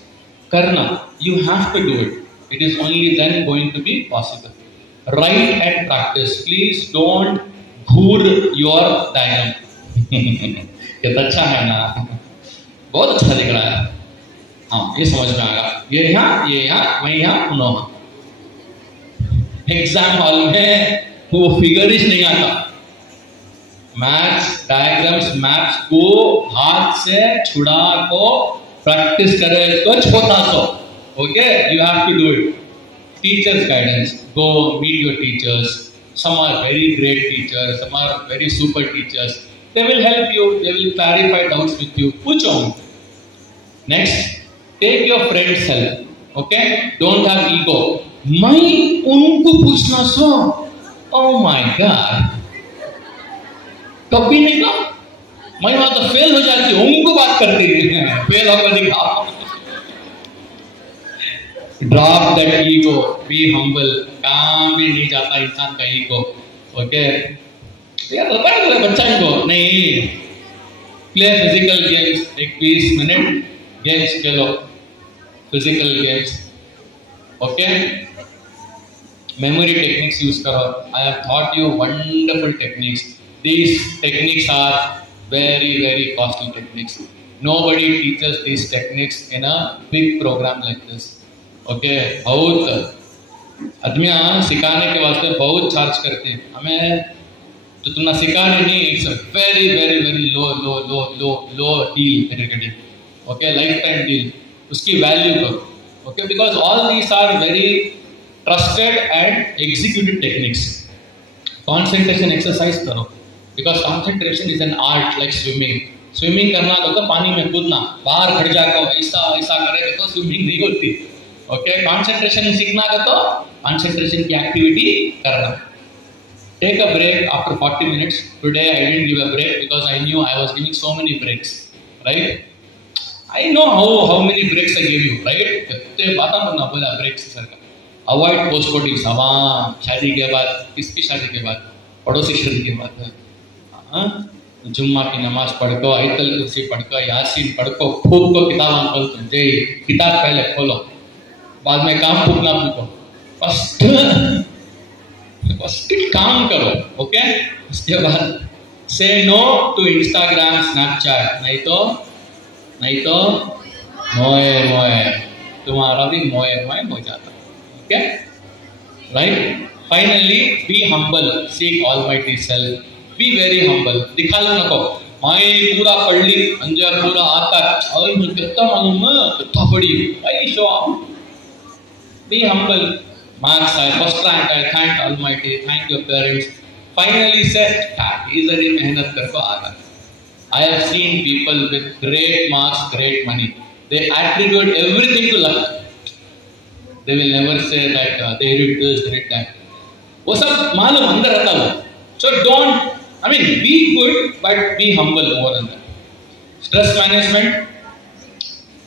Karna, you have to do it. It is only then going to be possible. Write and practice. Please don't ghur your diagram. कितना अच्छा है ना? बहुत अच्छा दिख रहा है. हाँ, ये समझ में आएगा. ये यहाँ, मैं यहाँ, उन्होंने. एग्जाम हॉल में वो फिगरिश नहीं आता. मैथ्स, डायग्राम्स, मैप्स को हाथ से छुड़ा को प्रैक्टिस करे तो छोटा सो. Okay, you have to do it. Teacher's guidance. Go meet your teachers. Some are very great teachers. Some are very super teachers. They will help you. They will clarify doubts with you. Push on. Next, take your friend's help. Okay? Don't have ego. मैं उनको पूछना सो. Oh my God. कभी नहीं कहा. मैं वहां तो fail हो जाती हूँ. उनको बात करती है. फेल होकर दिखाओ. Drop that ego. Be humble. काम भी नहीं जाता इंसान का ego. Okay? यार बच्चा इनको नहीं. Play physical games. एक 20 minute games Khelo. Physical games. Okay, memory techniques use karo. I have taught you wonderful techniques. These techniques are very very costly techniques. Nobody teaches these techniques in a big program like this. Okay, बहुत आदमियाँ सिखाने के वास्ते बहुत charge करते हैं हमें, तो तुमने सिखा रहे नहीं. It's a very very very low deal educative. Okay, lifetime deal, उसकी वैल्यू करो. Okay, because all these are very trusted and executive techniques. Concentration exercise करो, because concentration is an art like swimming. Swimming करना तो पानी में कूदना, बाहर खड़ जाकर ऐसा ऐसा करेगा तो स्विमिंग नहीं होती. ओके, कॉन्सेंट्रेशन सीखना का तो कॉन्सेंट्रेशन की एक्टिविटी करना. Take a break after 40 minutes. Today I didn't give a break because I knew I was giving so many breaks, right? I know how many breaks I gave you, right? कितने बातें करना बोला breaks sir का. Avoid postponing. सामान शादी के बाद, किसकी शादी के बाद, पड़ोसी शादी के बाद, हाँ, जुम्मा की नमाज पढ़को, आयतल कुर्सी पढ़को, यासीन पढ़को, खूब को किताब खोल तुम जे किताब पहले खोलो, बाद में काम फूकना फूको. फर्स्ट काम करो. ओके, उसके बाद से नो टू इंस्टाग्राम स्नैपचैट. नहीं तो मोए तुम्हारा भी मोए हो जाता. Okay, right. Finally be humble, seek almighty self. Be very humble. दिखा लो नको माई पूरा पढ़ ली, अंजर पूरा आता है और मुझे कितना मालूम है, कितना पढ़ी. I show off. Be humble. Marks I first rank, I thank Almighty, thank your parents. Finally said, easily मेहनत करको आ गया. I have seen people with great marks, great money. They attribute everything to luck. They will never say that they did this, they did that. वो सब मालूम अंदर रहता है. So don't, be good, but be humble more than that. Stress management.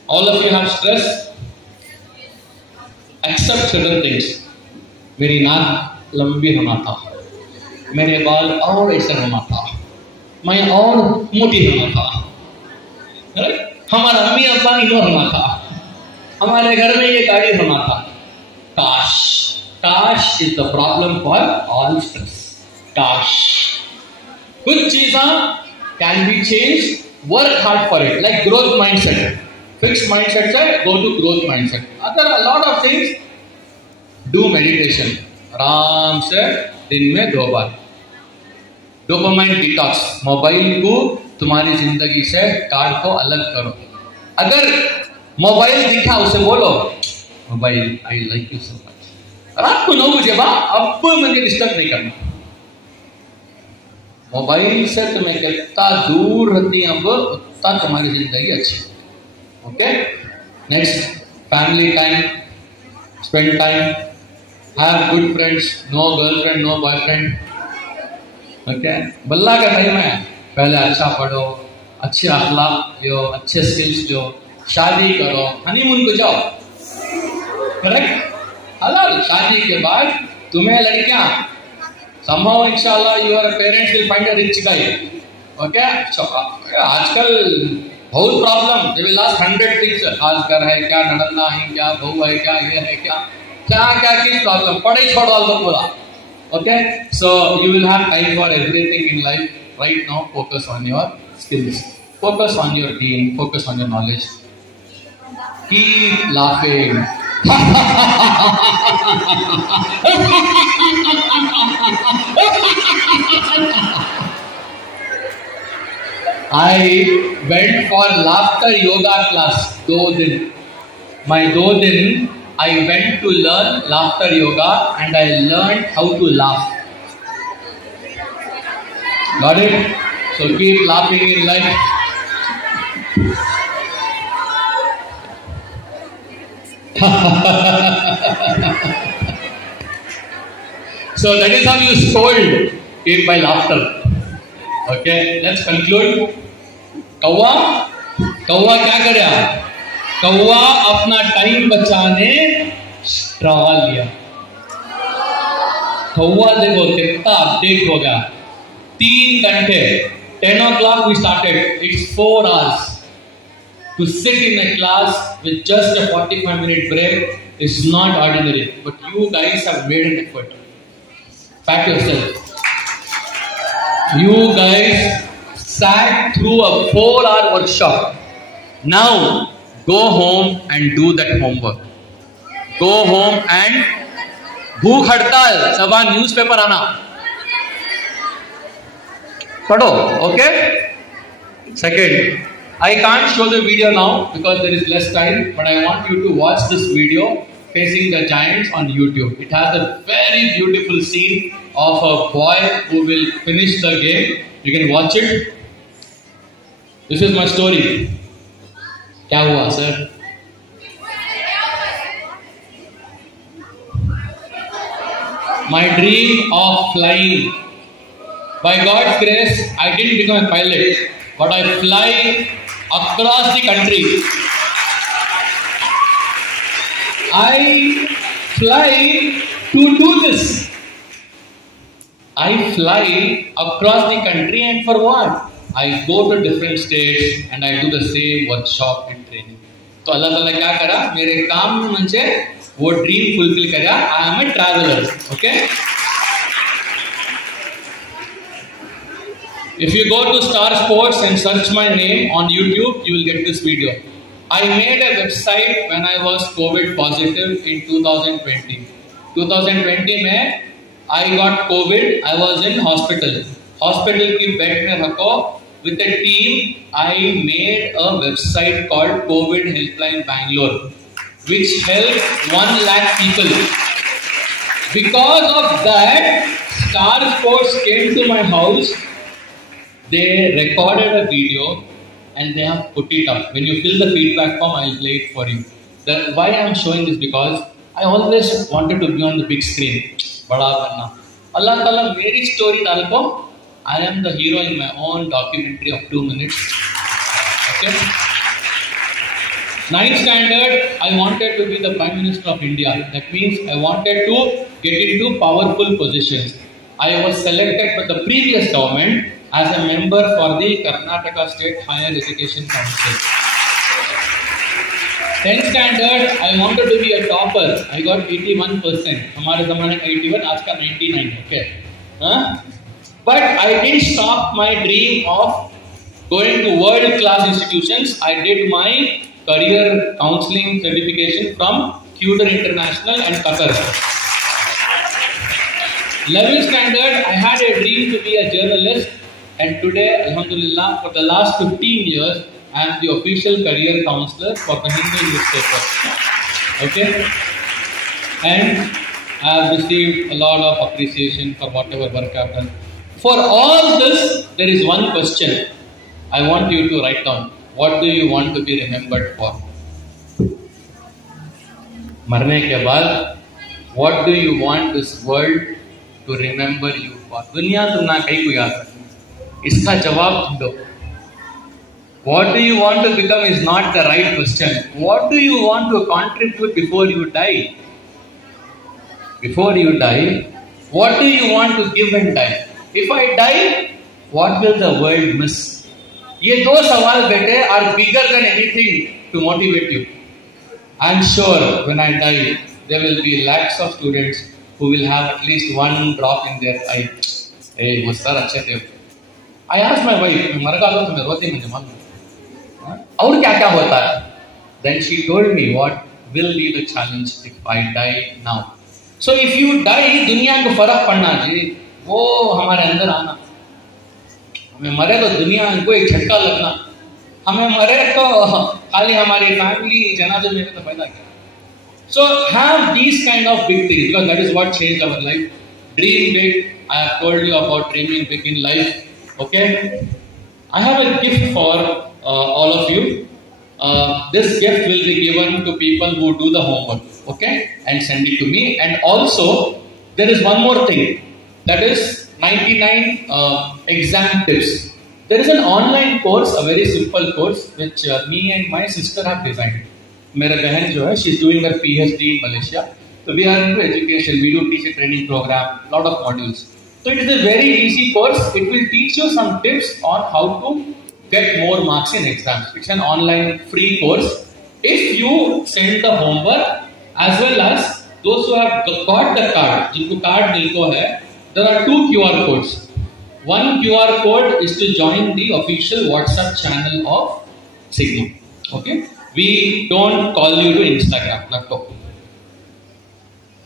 All of you have stress. Accept certain things. मेरी नाक लंबी होना था, मेरे बाल और ऐसे होना था, मैं और मोटी होना था, हमारा अम्मी अब्बा इधर होना था, हमारे घर में ये गाड़ी होना था. काश is the problem for all stress. काश. कुछ चीज़ें can be change. Work hard for it. Like growth mindset. Fix mindset से go to growth mindset. Other lot of things. Do meditation. आराम से दिन में 2 बार. Dopamine detox. मोबाइल को तुम्हारी जिंदगी से कार्ड को अलग करो. अगर मोबाइल दिखा उसे बोलो, mobile I like you so much. रात को 9 बजे अब मुझे डिस्टर्ब नहीं करना. मोबाइल से तुम्हें कितना दूर रहती है अब उतना तुम्हारी जिंदगी अच्छी. Okay, next family time. Spend time. Have good friends, no girlfriend, no boyfriend. Okay, बल्ला का टाइम है. पहले अच्छा पढ़ो, अच्छे अखलाक लो, अच्छे स्किल्स लो, शादी करो, हनीमून को जाओ. करेक्ट. हलाल. शादी के बाद तुम्हें लड़कियां somehow इंशाल्लाह your parents will find a rich guy. Okay, आजकल बहुत problem. they will ask 100 things. खासकर है क्या, नड़ना है क्या, बहू है क्या, ये है क्या क्या की प्रॉब्लम. पढ़ाई छोड़ो तो पूरा. Okay, so you will have time for everything in life. Right now focus on your skills, focus on your team, focus on your knowledge. Keep laughing. I went for laughter yoga class 2 दिन. My 2 दिन I went to learn laughter yoga and I learned how to laugh. Got it? So keep laughing in life. So that is how you scold it by laughter. Okay, let's conclude. कौवा क्या करे? कौवा अपना time बचाने straw लिया. कौवा देखो कितना अपडेट हो गया. 3 घंटे. 10 o'clock we started. It's 4 hours to sit in a class with just a 45-minute break is not ordinary, but you guys have made an effort. Pat yourself. You guys sat through a 4-hour workshop. Now, go home and do that homework. Go home and भूख हड़ताल सबा newspaper आना पढ़ो. Okay? Second, I can't show the video now because there is less time, but I want you to watch this video facing the giants on YouTube. It has a very beautiful scene of a boy who will finish the game. You can watch it. This is my story. क्या हुआ sir? My dream of flying. By God's grace, I didn't become a pilot, but I fly across the country. I fly to do this. I fly across the country, and for what? I go to different states and I do the same workshop and training. तो अल्लाह ताला क्या करा? मेरे काम में मुझे वो dream fulfil करा. I am a traveler. Okay. If you go to Star Sports and search my name on YouTube, you will get this video. I made a website when I was COVID positive in 2020. 2020 में I got COVID. I was in hospital. Hospital की bed में रखो. With a team, I made a website called COVID Helpline Bangalore, which helped 1 lakh people. Because of that, Star Sports came to my house. They recorded a video and they have put it up. When you fill the feedback form, I will play it for you. Why I am showing this because I always wanted to be on the big screen. बड़ा करना. Allah Ta'ala मेरी story डाल को. I am the hero in my own documentary of 2 minutes. Okay. 9th standard, I wanted to be the Prime Minister of India. That means I wanted to get into powerful positions. I was selected by the previous government as a member for the Karnataka State Higher Education Council. 10th standard, I wanted to be a topper. I got 81%. हमारे ज़माने का 81, आज का 99. Okay. But I didn't stop my dream of going to world-class institutions. I did my career counseling certification from Cuder International and Qatar. 11th standard, I had a dream to be a journalist, and today, Alhamdulillah, for the last 15 years, I am the official career counselor for the Hindu newspaper. Okay? And I have received a lot of appreciation for whatever work I have done. For all this, there is one question I want you to write down. What do you want to be remembered for? मरने के बाद, what do you want this world to remember you for? दुनिया तुमना कहीं को याद रखना. इसका जवाब दो. What do you want to become is not the right question. What do you want to contribute before you die? Before you die, what do you want to give and die? If I die, what will the world miss? ये दो सवाल बेटे are bigger than anything to motivate you. I am sure when I die, there will be lakhs of students who will have at least one drop in their eye. Hey, वो sir अच्छे थे. I asked my wife, मैं मर गया तो मैं रोती मुझे मालूम. और क्या क्या होता है? Then she told me what will be the challenge if I die now. So if you die, दुनिया को फर्क पड़ना जी. वो हमारे अंदर आना. हमें मरे तो दुनिया को एक झटका लगना. हमें मरे तो खाली हमारी फैमिली जनाजे में तो पैदा किया. So have these kind of big things because that is what changed our life. Dream big. I have told you about dreaming big in life. Okay. I have a gift for all of you. This gift will be given to people who do the homework. Okay, and send it to me. And also there is one more thing. That is 99 exam tips. There is an online course, a very simple course, which me and my sister have designed. मेरा बहन जो है, she is doing her PhD in Malaysia. So we are into education. We do teacher training program, lot of modules. So it is a very easy course. It will teach you some tips on how to get more marks in exams. It's an online free course. If you send the homework as well as those who have got the card, जिनको card मिलको है, there are 2 QR codes. One QR code is to join the official WhatsApp channel of Signum. Okay, we don't call you to Instagram, not to.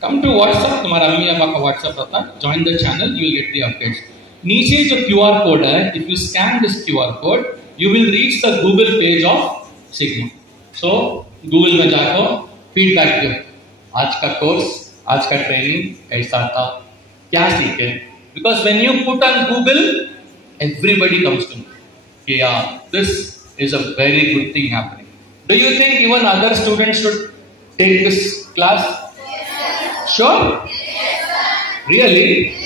Come to WhatsApp, तुम्हारा अम्मी अब्बा का WhatsApp रहता है, join the channel, you will get the updates. नीचे जो QR code है, if you scan this QR code, you will reach the Google page of Signum. So Google में जाकर feedback दो, आज का कोर्स, आज का ट्रेनिंग कैसा था, क्या सीखे? Because when you put on Google, everybody comes to know. Yeah, this is a very good thing happening. Do you think even other students should take this class? Sure? Really?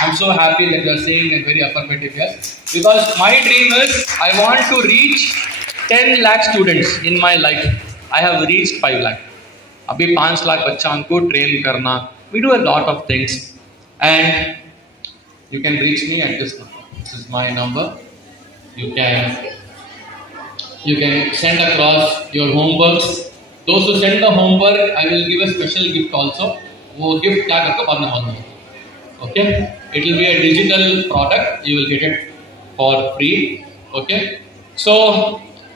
I'm so happy that you are saying a very affirmative yes. Because my dream is I want to reach 10 lakh students in my life. I have reached 5 lakh. अभी 5 लाख बच्चों को train करना. We do a lot of things, and you can reach me at this number. This is my number. You can send across your homeworks. Those who send the homework, I will give a special gift also. वो gift क्या करता बाद में मालूम है. Okay, it will be a digital product. You will get it for free. Okay, so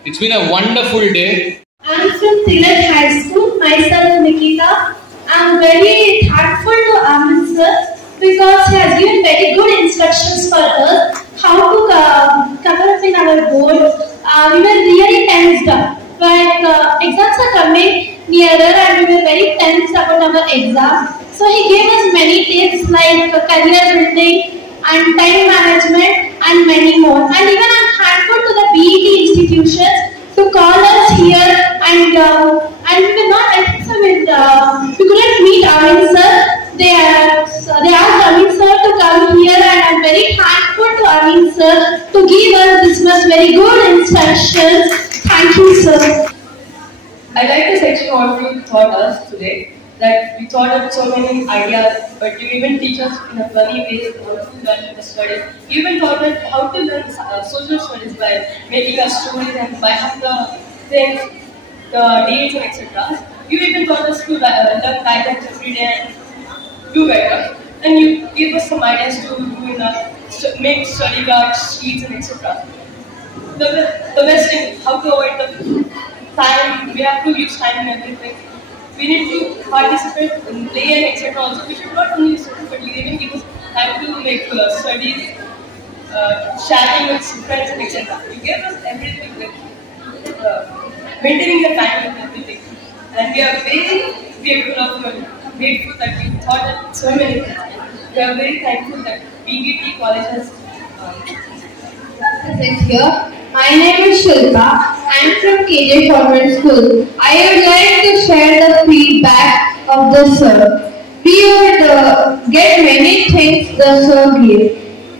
it's been a wonderful day. I'm from Tilak High School. Myself Nikita. I'm very thankful to Amit sir because he has given very good instructions for us how to cover up in our board. We were really tensed up. But exams are coming nearer and we were very tensed about our exams. So he gave us many tips like career building and time management and many more. And even I'm thankful to the BET institutions to call us here and we were not, I think so, we couldn't meet Arvind sir. They asked Arvind sir to come here and I'm very thankful to Arvind sir to give us this much very good instructions. Thank you sir. I like the section what you taught us today, that we taught us so many ideas, but you even teach us in a funny way how to learn the studies. You even taught us how to learn social studies by making us stories and by having the things, the dates and etc. You even taught us to learn diagrams every day and do better. And you gave us some ideas to do in make study cards, sheets and etc. The best thing, how to avoid the time, we have to use time and everything. We need to participate in play and etc. Also, we should not only study, but you even give us time to make studies, chatting with friends and etc. You gave us everything, like maintaining the time and everything. And we are very grateful that you taught us so many things. We are very thankful that BET College has here. My name is Shilpa. I am from KJ Forward School. I would like to share the feedback of the sir. We would get many things the sir gave.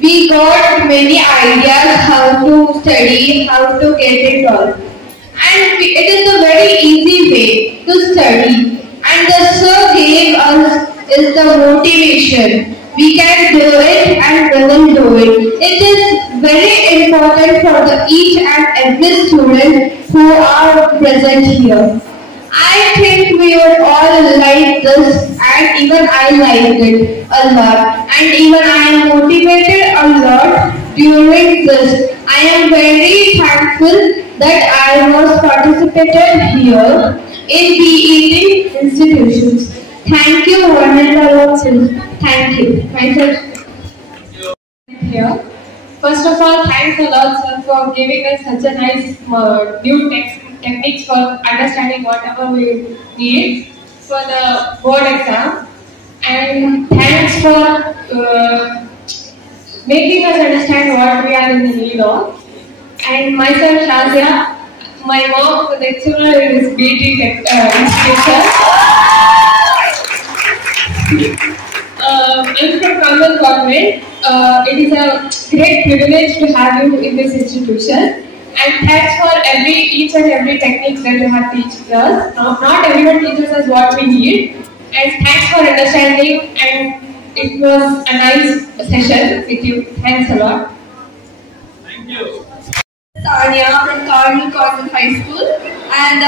We got many ideas how to study, how to get it all. And it is a very easy way to study. And the sir gave us is the motivation. We can do it and we will do it. It is very important for each and every student who are present here. I think we would all like this and even I liked it a lot. And even I am motivated a lot during this. I am very thankful that I was participated here in BET institutions. Thank you, one and all. Thank you. Myself here. First of all, thanks a lot, sir, for giving us such a nice new techniques for understanding whatever we need for the board exam. And thanks for making us understand what we are in the need of. And myself, Shazia, my mom, the lecturer in this BET institution. I'm from Kamal Government. It is a great privilege to have you in this institution. And thanks for each and every technique that you have taught us. Not everyone teaches us what we need. And thanks for understanding. And it was a nice session with you. Thanks a lot. Thank you. Tanya from Cardinal Convent High School. And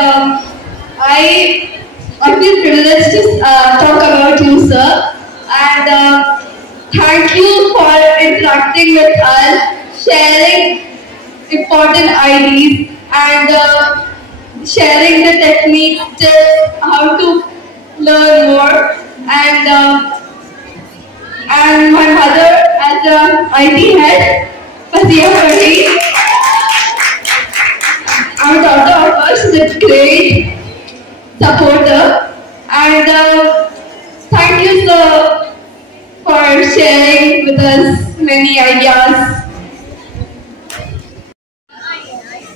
I I feel privileged to talk about you, sir. And thank you for interacting with us, sharing important ideas, and sharing the techniques, tips, how to learn more. And my mother as a IT head, Fazia Fadi. Our daughter of course is a great supporter, and thank you sir for sharing with us many ideas.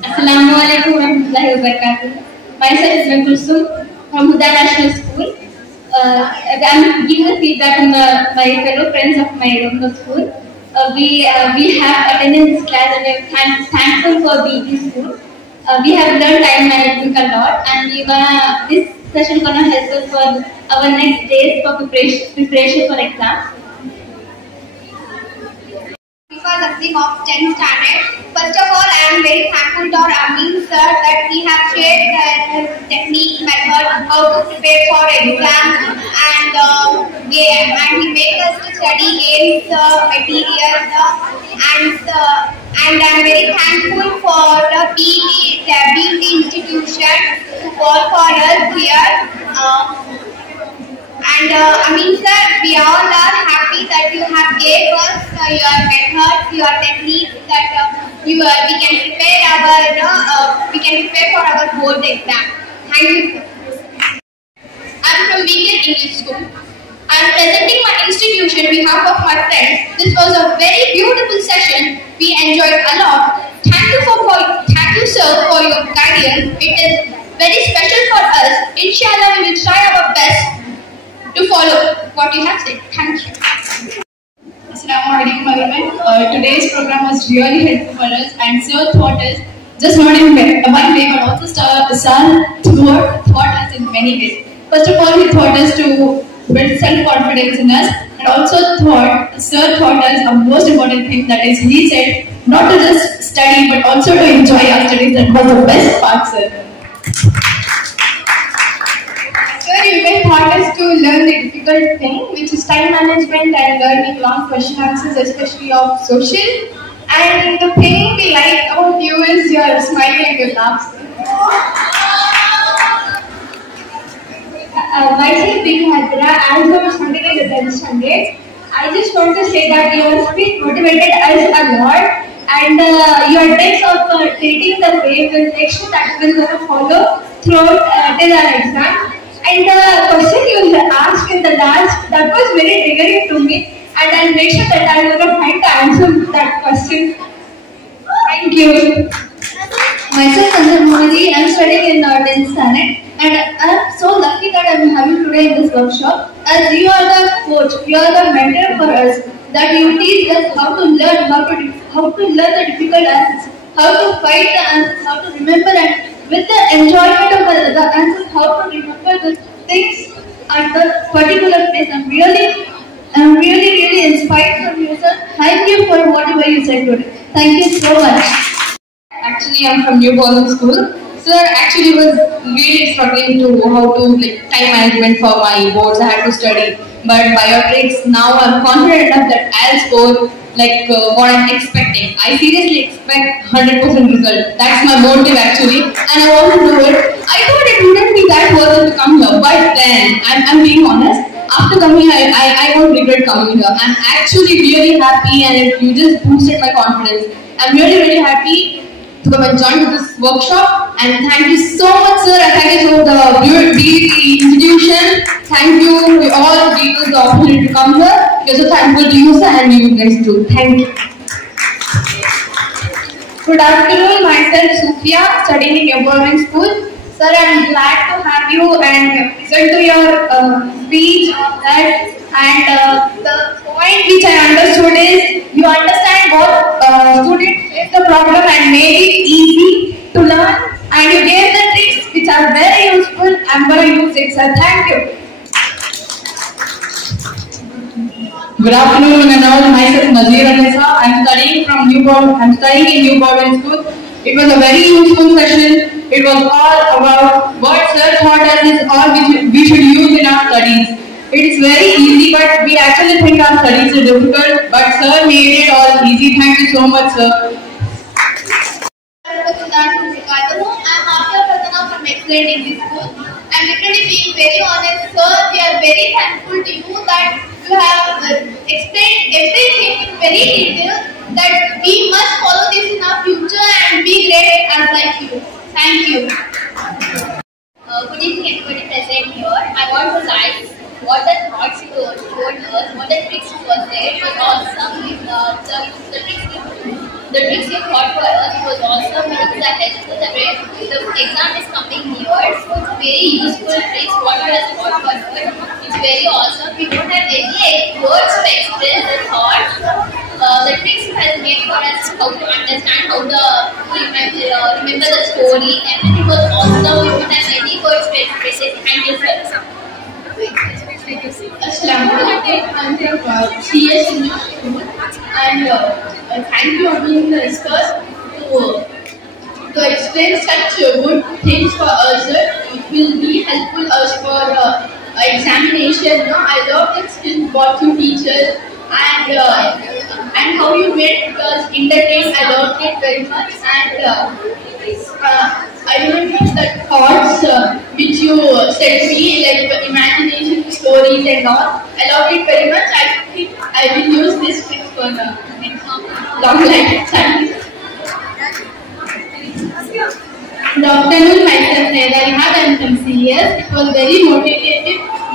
Assalamualaikum warahmatullahi wabarakatuh. Myself is Kulsum from Huda National School. I'm giving a feedback on my fellow friends of my own school. We have attended this class and we're thankful for being in school. We have learned time management a lot, and this session is gonna help us for our next days for preparation for exams. Because of the of 10th standard. First of all, I am very thankful to our Amin sir that he has shared his technique, method, how to prepare for exams, and he made us to study games, materials, and I am very thankful for the BD institution to call for us here. Amin sir, we all are happy that you have gave us your methods, your techniques that we can prepare for our board exam. Thank you. I am from Beacon English School. I am presenting my institution on behalf of my friends. This was a very beautiful session. We enjoyed a lot. Thank you sir for your guidance. It is very special for us. Inshallah, we will try our best to follow what you have said. Thank you. Assalamualaikum everyone. Today's program was really helpful for us, and sir taught us just not in one way but also taught us in many ways. First of all, he taught us to build self-confidence in us, and also sir taught us a most important thing, that is, he said not to just study but also to enjoy our studies. That was the best part, sir. Sir, you even taught us to learn the difficult thing, which is time management and learning long question answers, especially of social. And the thing we like about you is your smile and your laughs. Myself being Hadra, as I was studying in the 10th standard, I just want to say that your speech motivated us a lot, and your tricks of treating the way will make sure that we will follow throughout till our exam. And the question you asked in the last, that was very triggering to me, and I'll make sure that I will find the answer to that question. Thank you. Myself, Sanjay Mohali, I am studying in 10th standard, and I am so lucky that I am having today in this workshop, as you are the coach, you are the mentor for us, that you teach us how to learn, how to learn the difficult answers, how to fight the answers, how to remember, and with the enjoyment of the answers, how to remember the things at the particular place. I'm really inspired from you, sir. Thank you for whatever you said today. Thank you so much. Actually, I'm from New Boston School. Sir actually was really struggling to how to time management for my boards. I had to study, but by your tricks, now I'm confident enough that I'll score what I'm expecting. I seriously expect 100% result. That's my motive actually, and I want to do it. I thought it wouldn't be that worth it to come here, but then I'm being honest. After coming here, I won't regret coming here. I'm actually really happy, and you just boosted my confidence. I'm really happy to come and join this workshop, and thank you so much, sir, and thank you to the BD institution. Thank you. We all gave us the opportunity to come here. We're so thankful to you, sir, and you guys too. Thank you. Good afternoon, myself Sufia, studying in your government school. Sir, I am glad to have you and listen to your speech on that. And the point which I understood is you understand what students face the problem and made it easy to learn. And you gave the tricks which are very useful. I'm going to use it, sir. Thank you. Good afternoon, and all. Myself Nazir Anisa. I'm studying in New Boston School. It was a very useful session. It was all about what sir taught us is all we should use in our studies. It is very easy, but we actually think our studies are difficult. But sir made it all easy. Thank you so much, sir. I'm After Pratana from Excellent English School. I'm literally being very honest, sir. We are very thankful to you that you have explained everything in very detail. That we must follow this in our future and be great as like you. Thank you. Good evening, everybody present here. I want to like what the thoughts you told us, what the tricks was there. It was awesome. The tricks you taught for us was awesome. It was helpful. The exam is coming here, so it's very useful tricks. What you have taught for us, it's very awesome. We don't have any words to express the thoughts. The tricks you have made for us how to understand, how to remember the story. Everything was awesome. We don't have any words to express it. Thank you, sir. Assalamualaikum. I'm from CS English School, and thank you again, Mr. to explain such good things for us. It will be helpful us for examination. No? I love the skills what you teach us, and how you made us entertain. I loved it very much, and I remember the thoughts which you said to me, like imagination, stories and all. I loved it very much. I think I will use this trick for long lifetime. Good afternoon, myself Neda. I'm from CS. It was very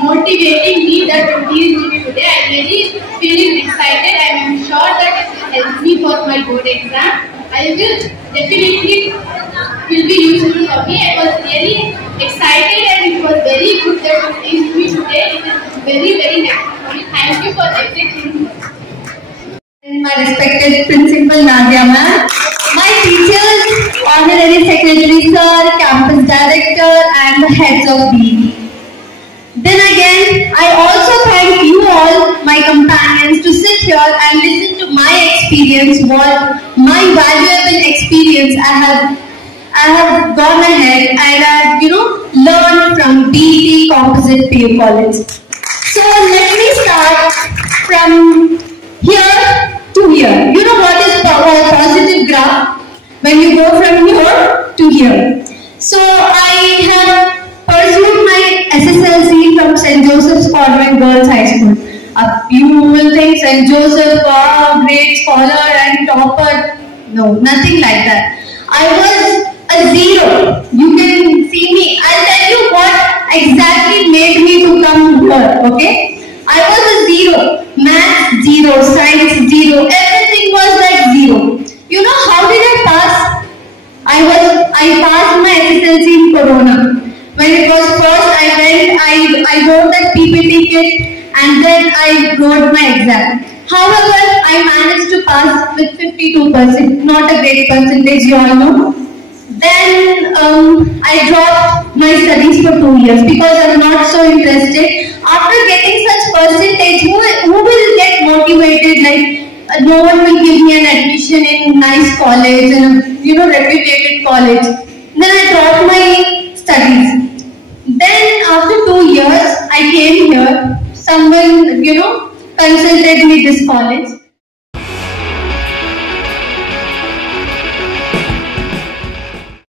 motivating me that to teach me today. I'm really feeling excited. I am sure that it will help me for my board exam. I will definitely will be useful for me. I was really excited and it was very good that you teach me today. It is very helpful for me. Thank you for everything. My respected Principal Nadia ma'am, my teachers, Honorary Secretary Sir, Campus Director and the heads of BE. Then again, I also thank you all, my companions, to sit here and listen to my experience, what my valuable experience I have gone ahead and I have, learned from BE Composite Peer College. So let me start from here to here. You know what is a positive graph? When you go from here to here. So I have pursued my SSLC from St. Joseph's Convent Girls High School. You will think St. Joseph, wow, great scholar and topper. No, nothing like that. I was a zero. You can see me. I'll tell you what exactly made me to come here, okay? I was a zero. Maths, zero. Science, zero. Everything was like zero. You know how did I pass? I passed my SSLC in Corona. When it was first, I wrote that PPT kit and then I wrote my exam. However, I managed to pass with 52%, not a great percentage, you all know. Then I dropped my studies for 2 years because I'm not so interested. After getting such percentage, who will get motivated? Like no one will give me an admission in nice college and reputed college. Then I dropped my studies. Then after 2 years, I came here. Someone, consulted me this college.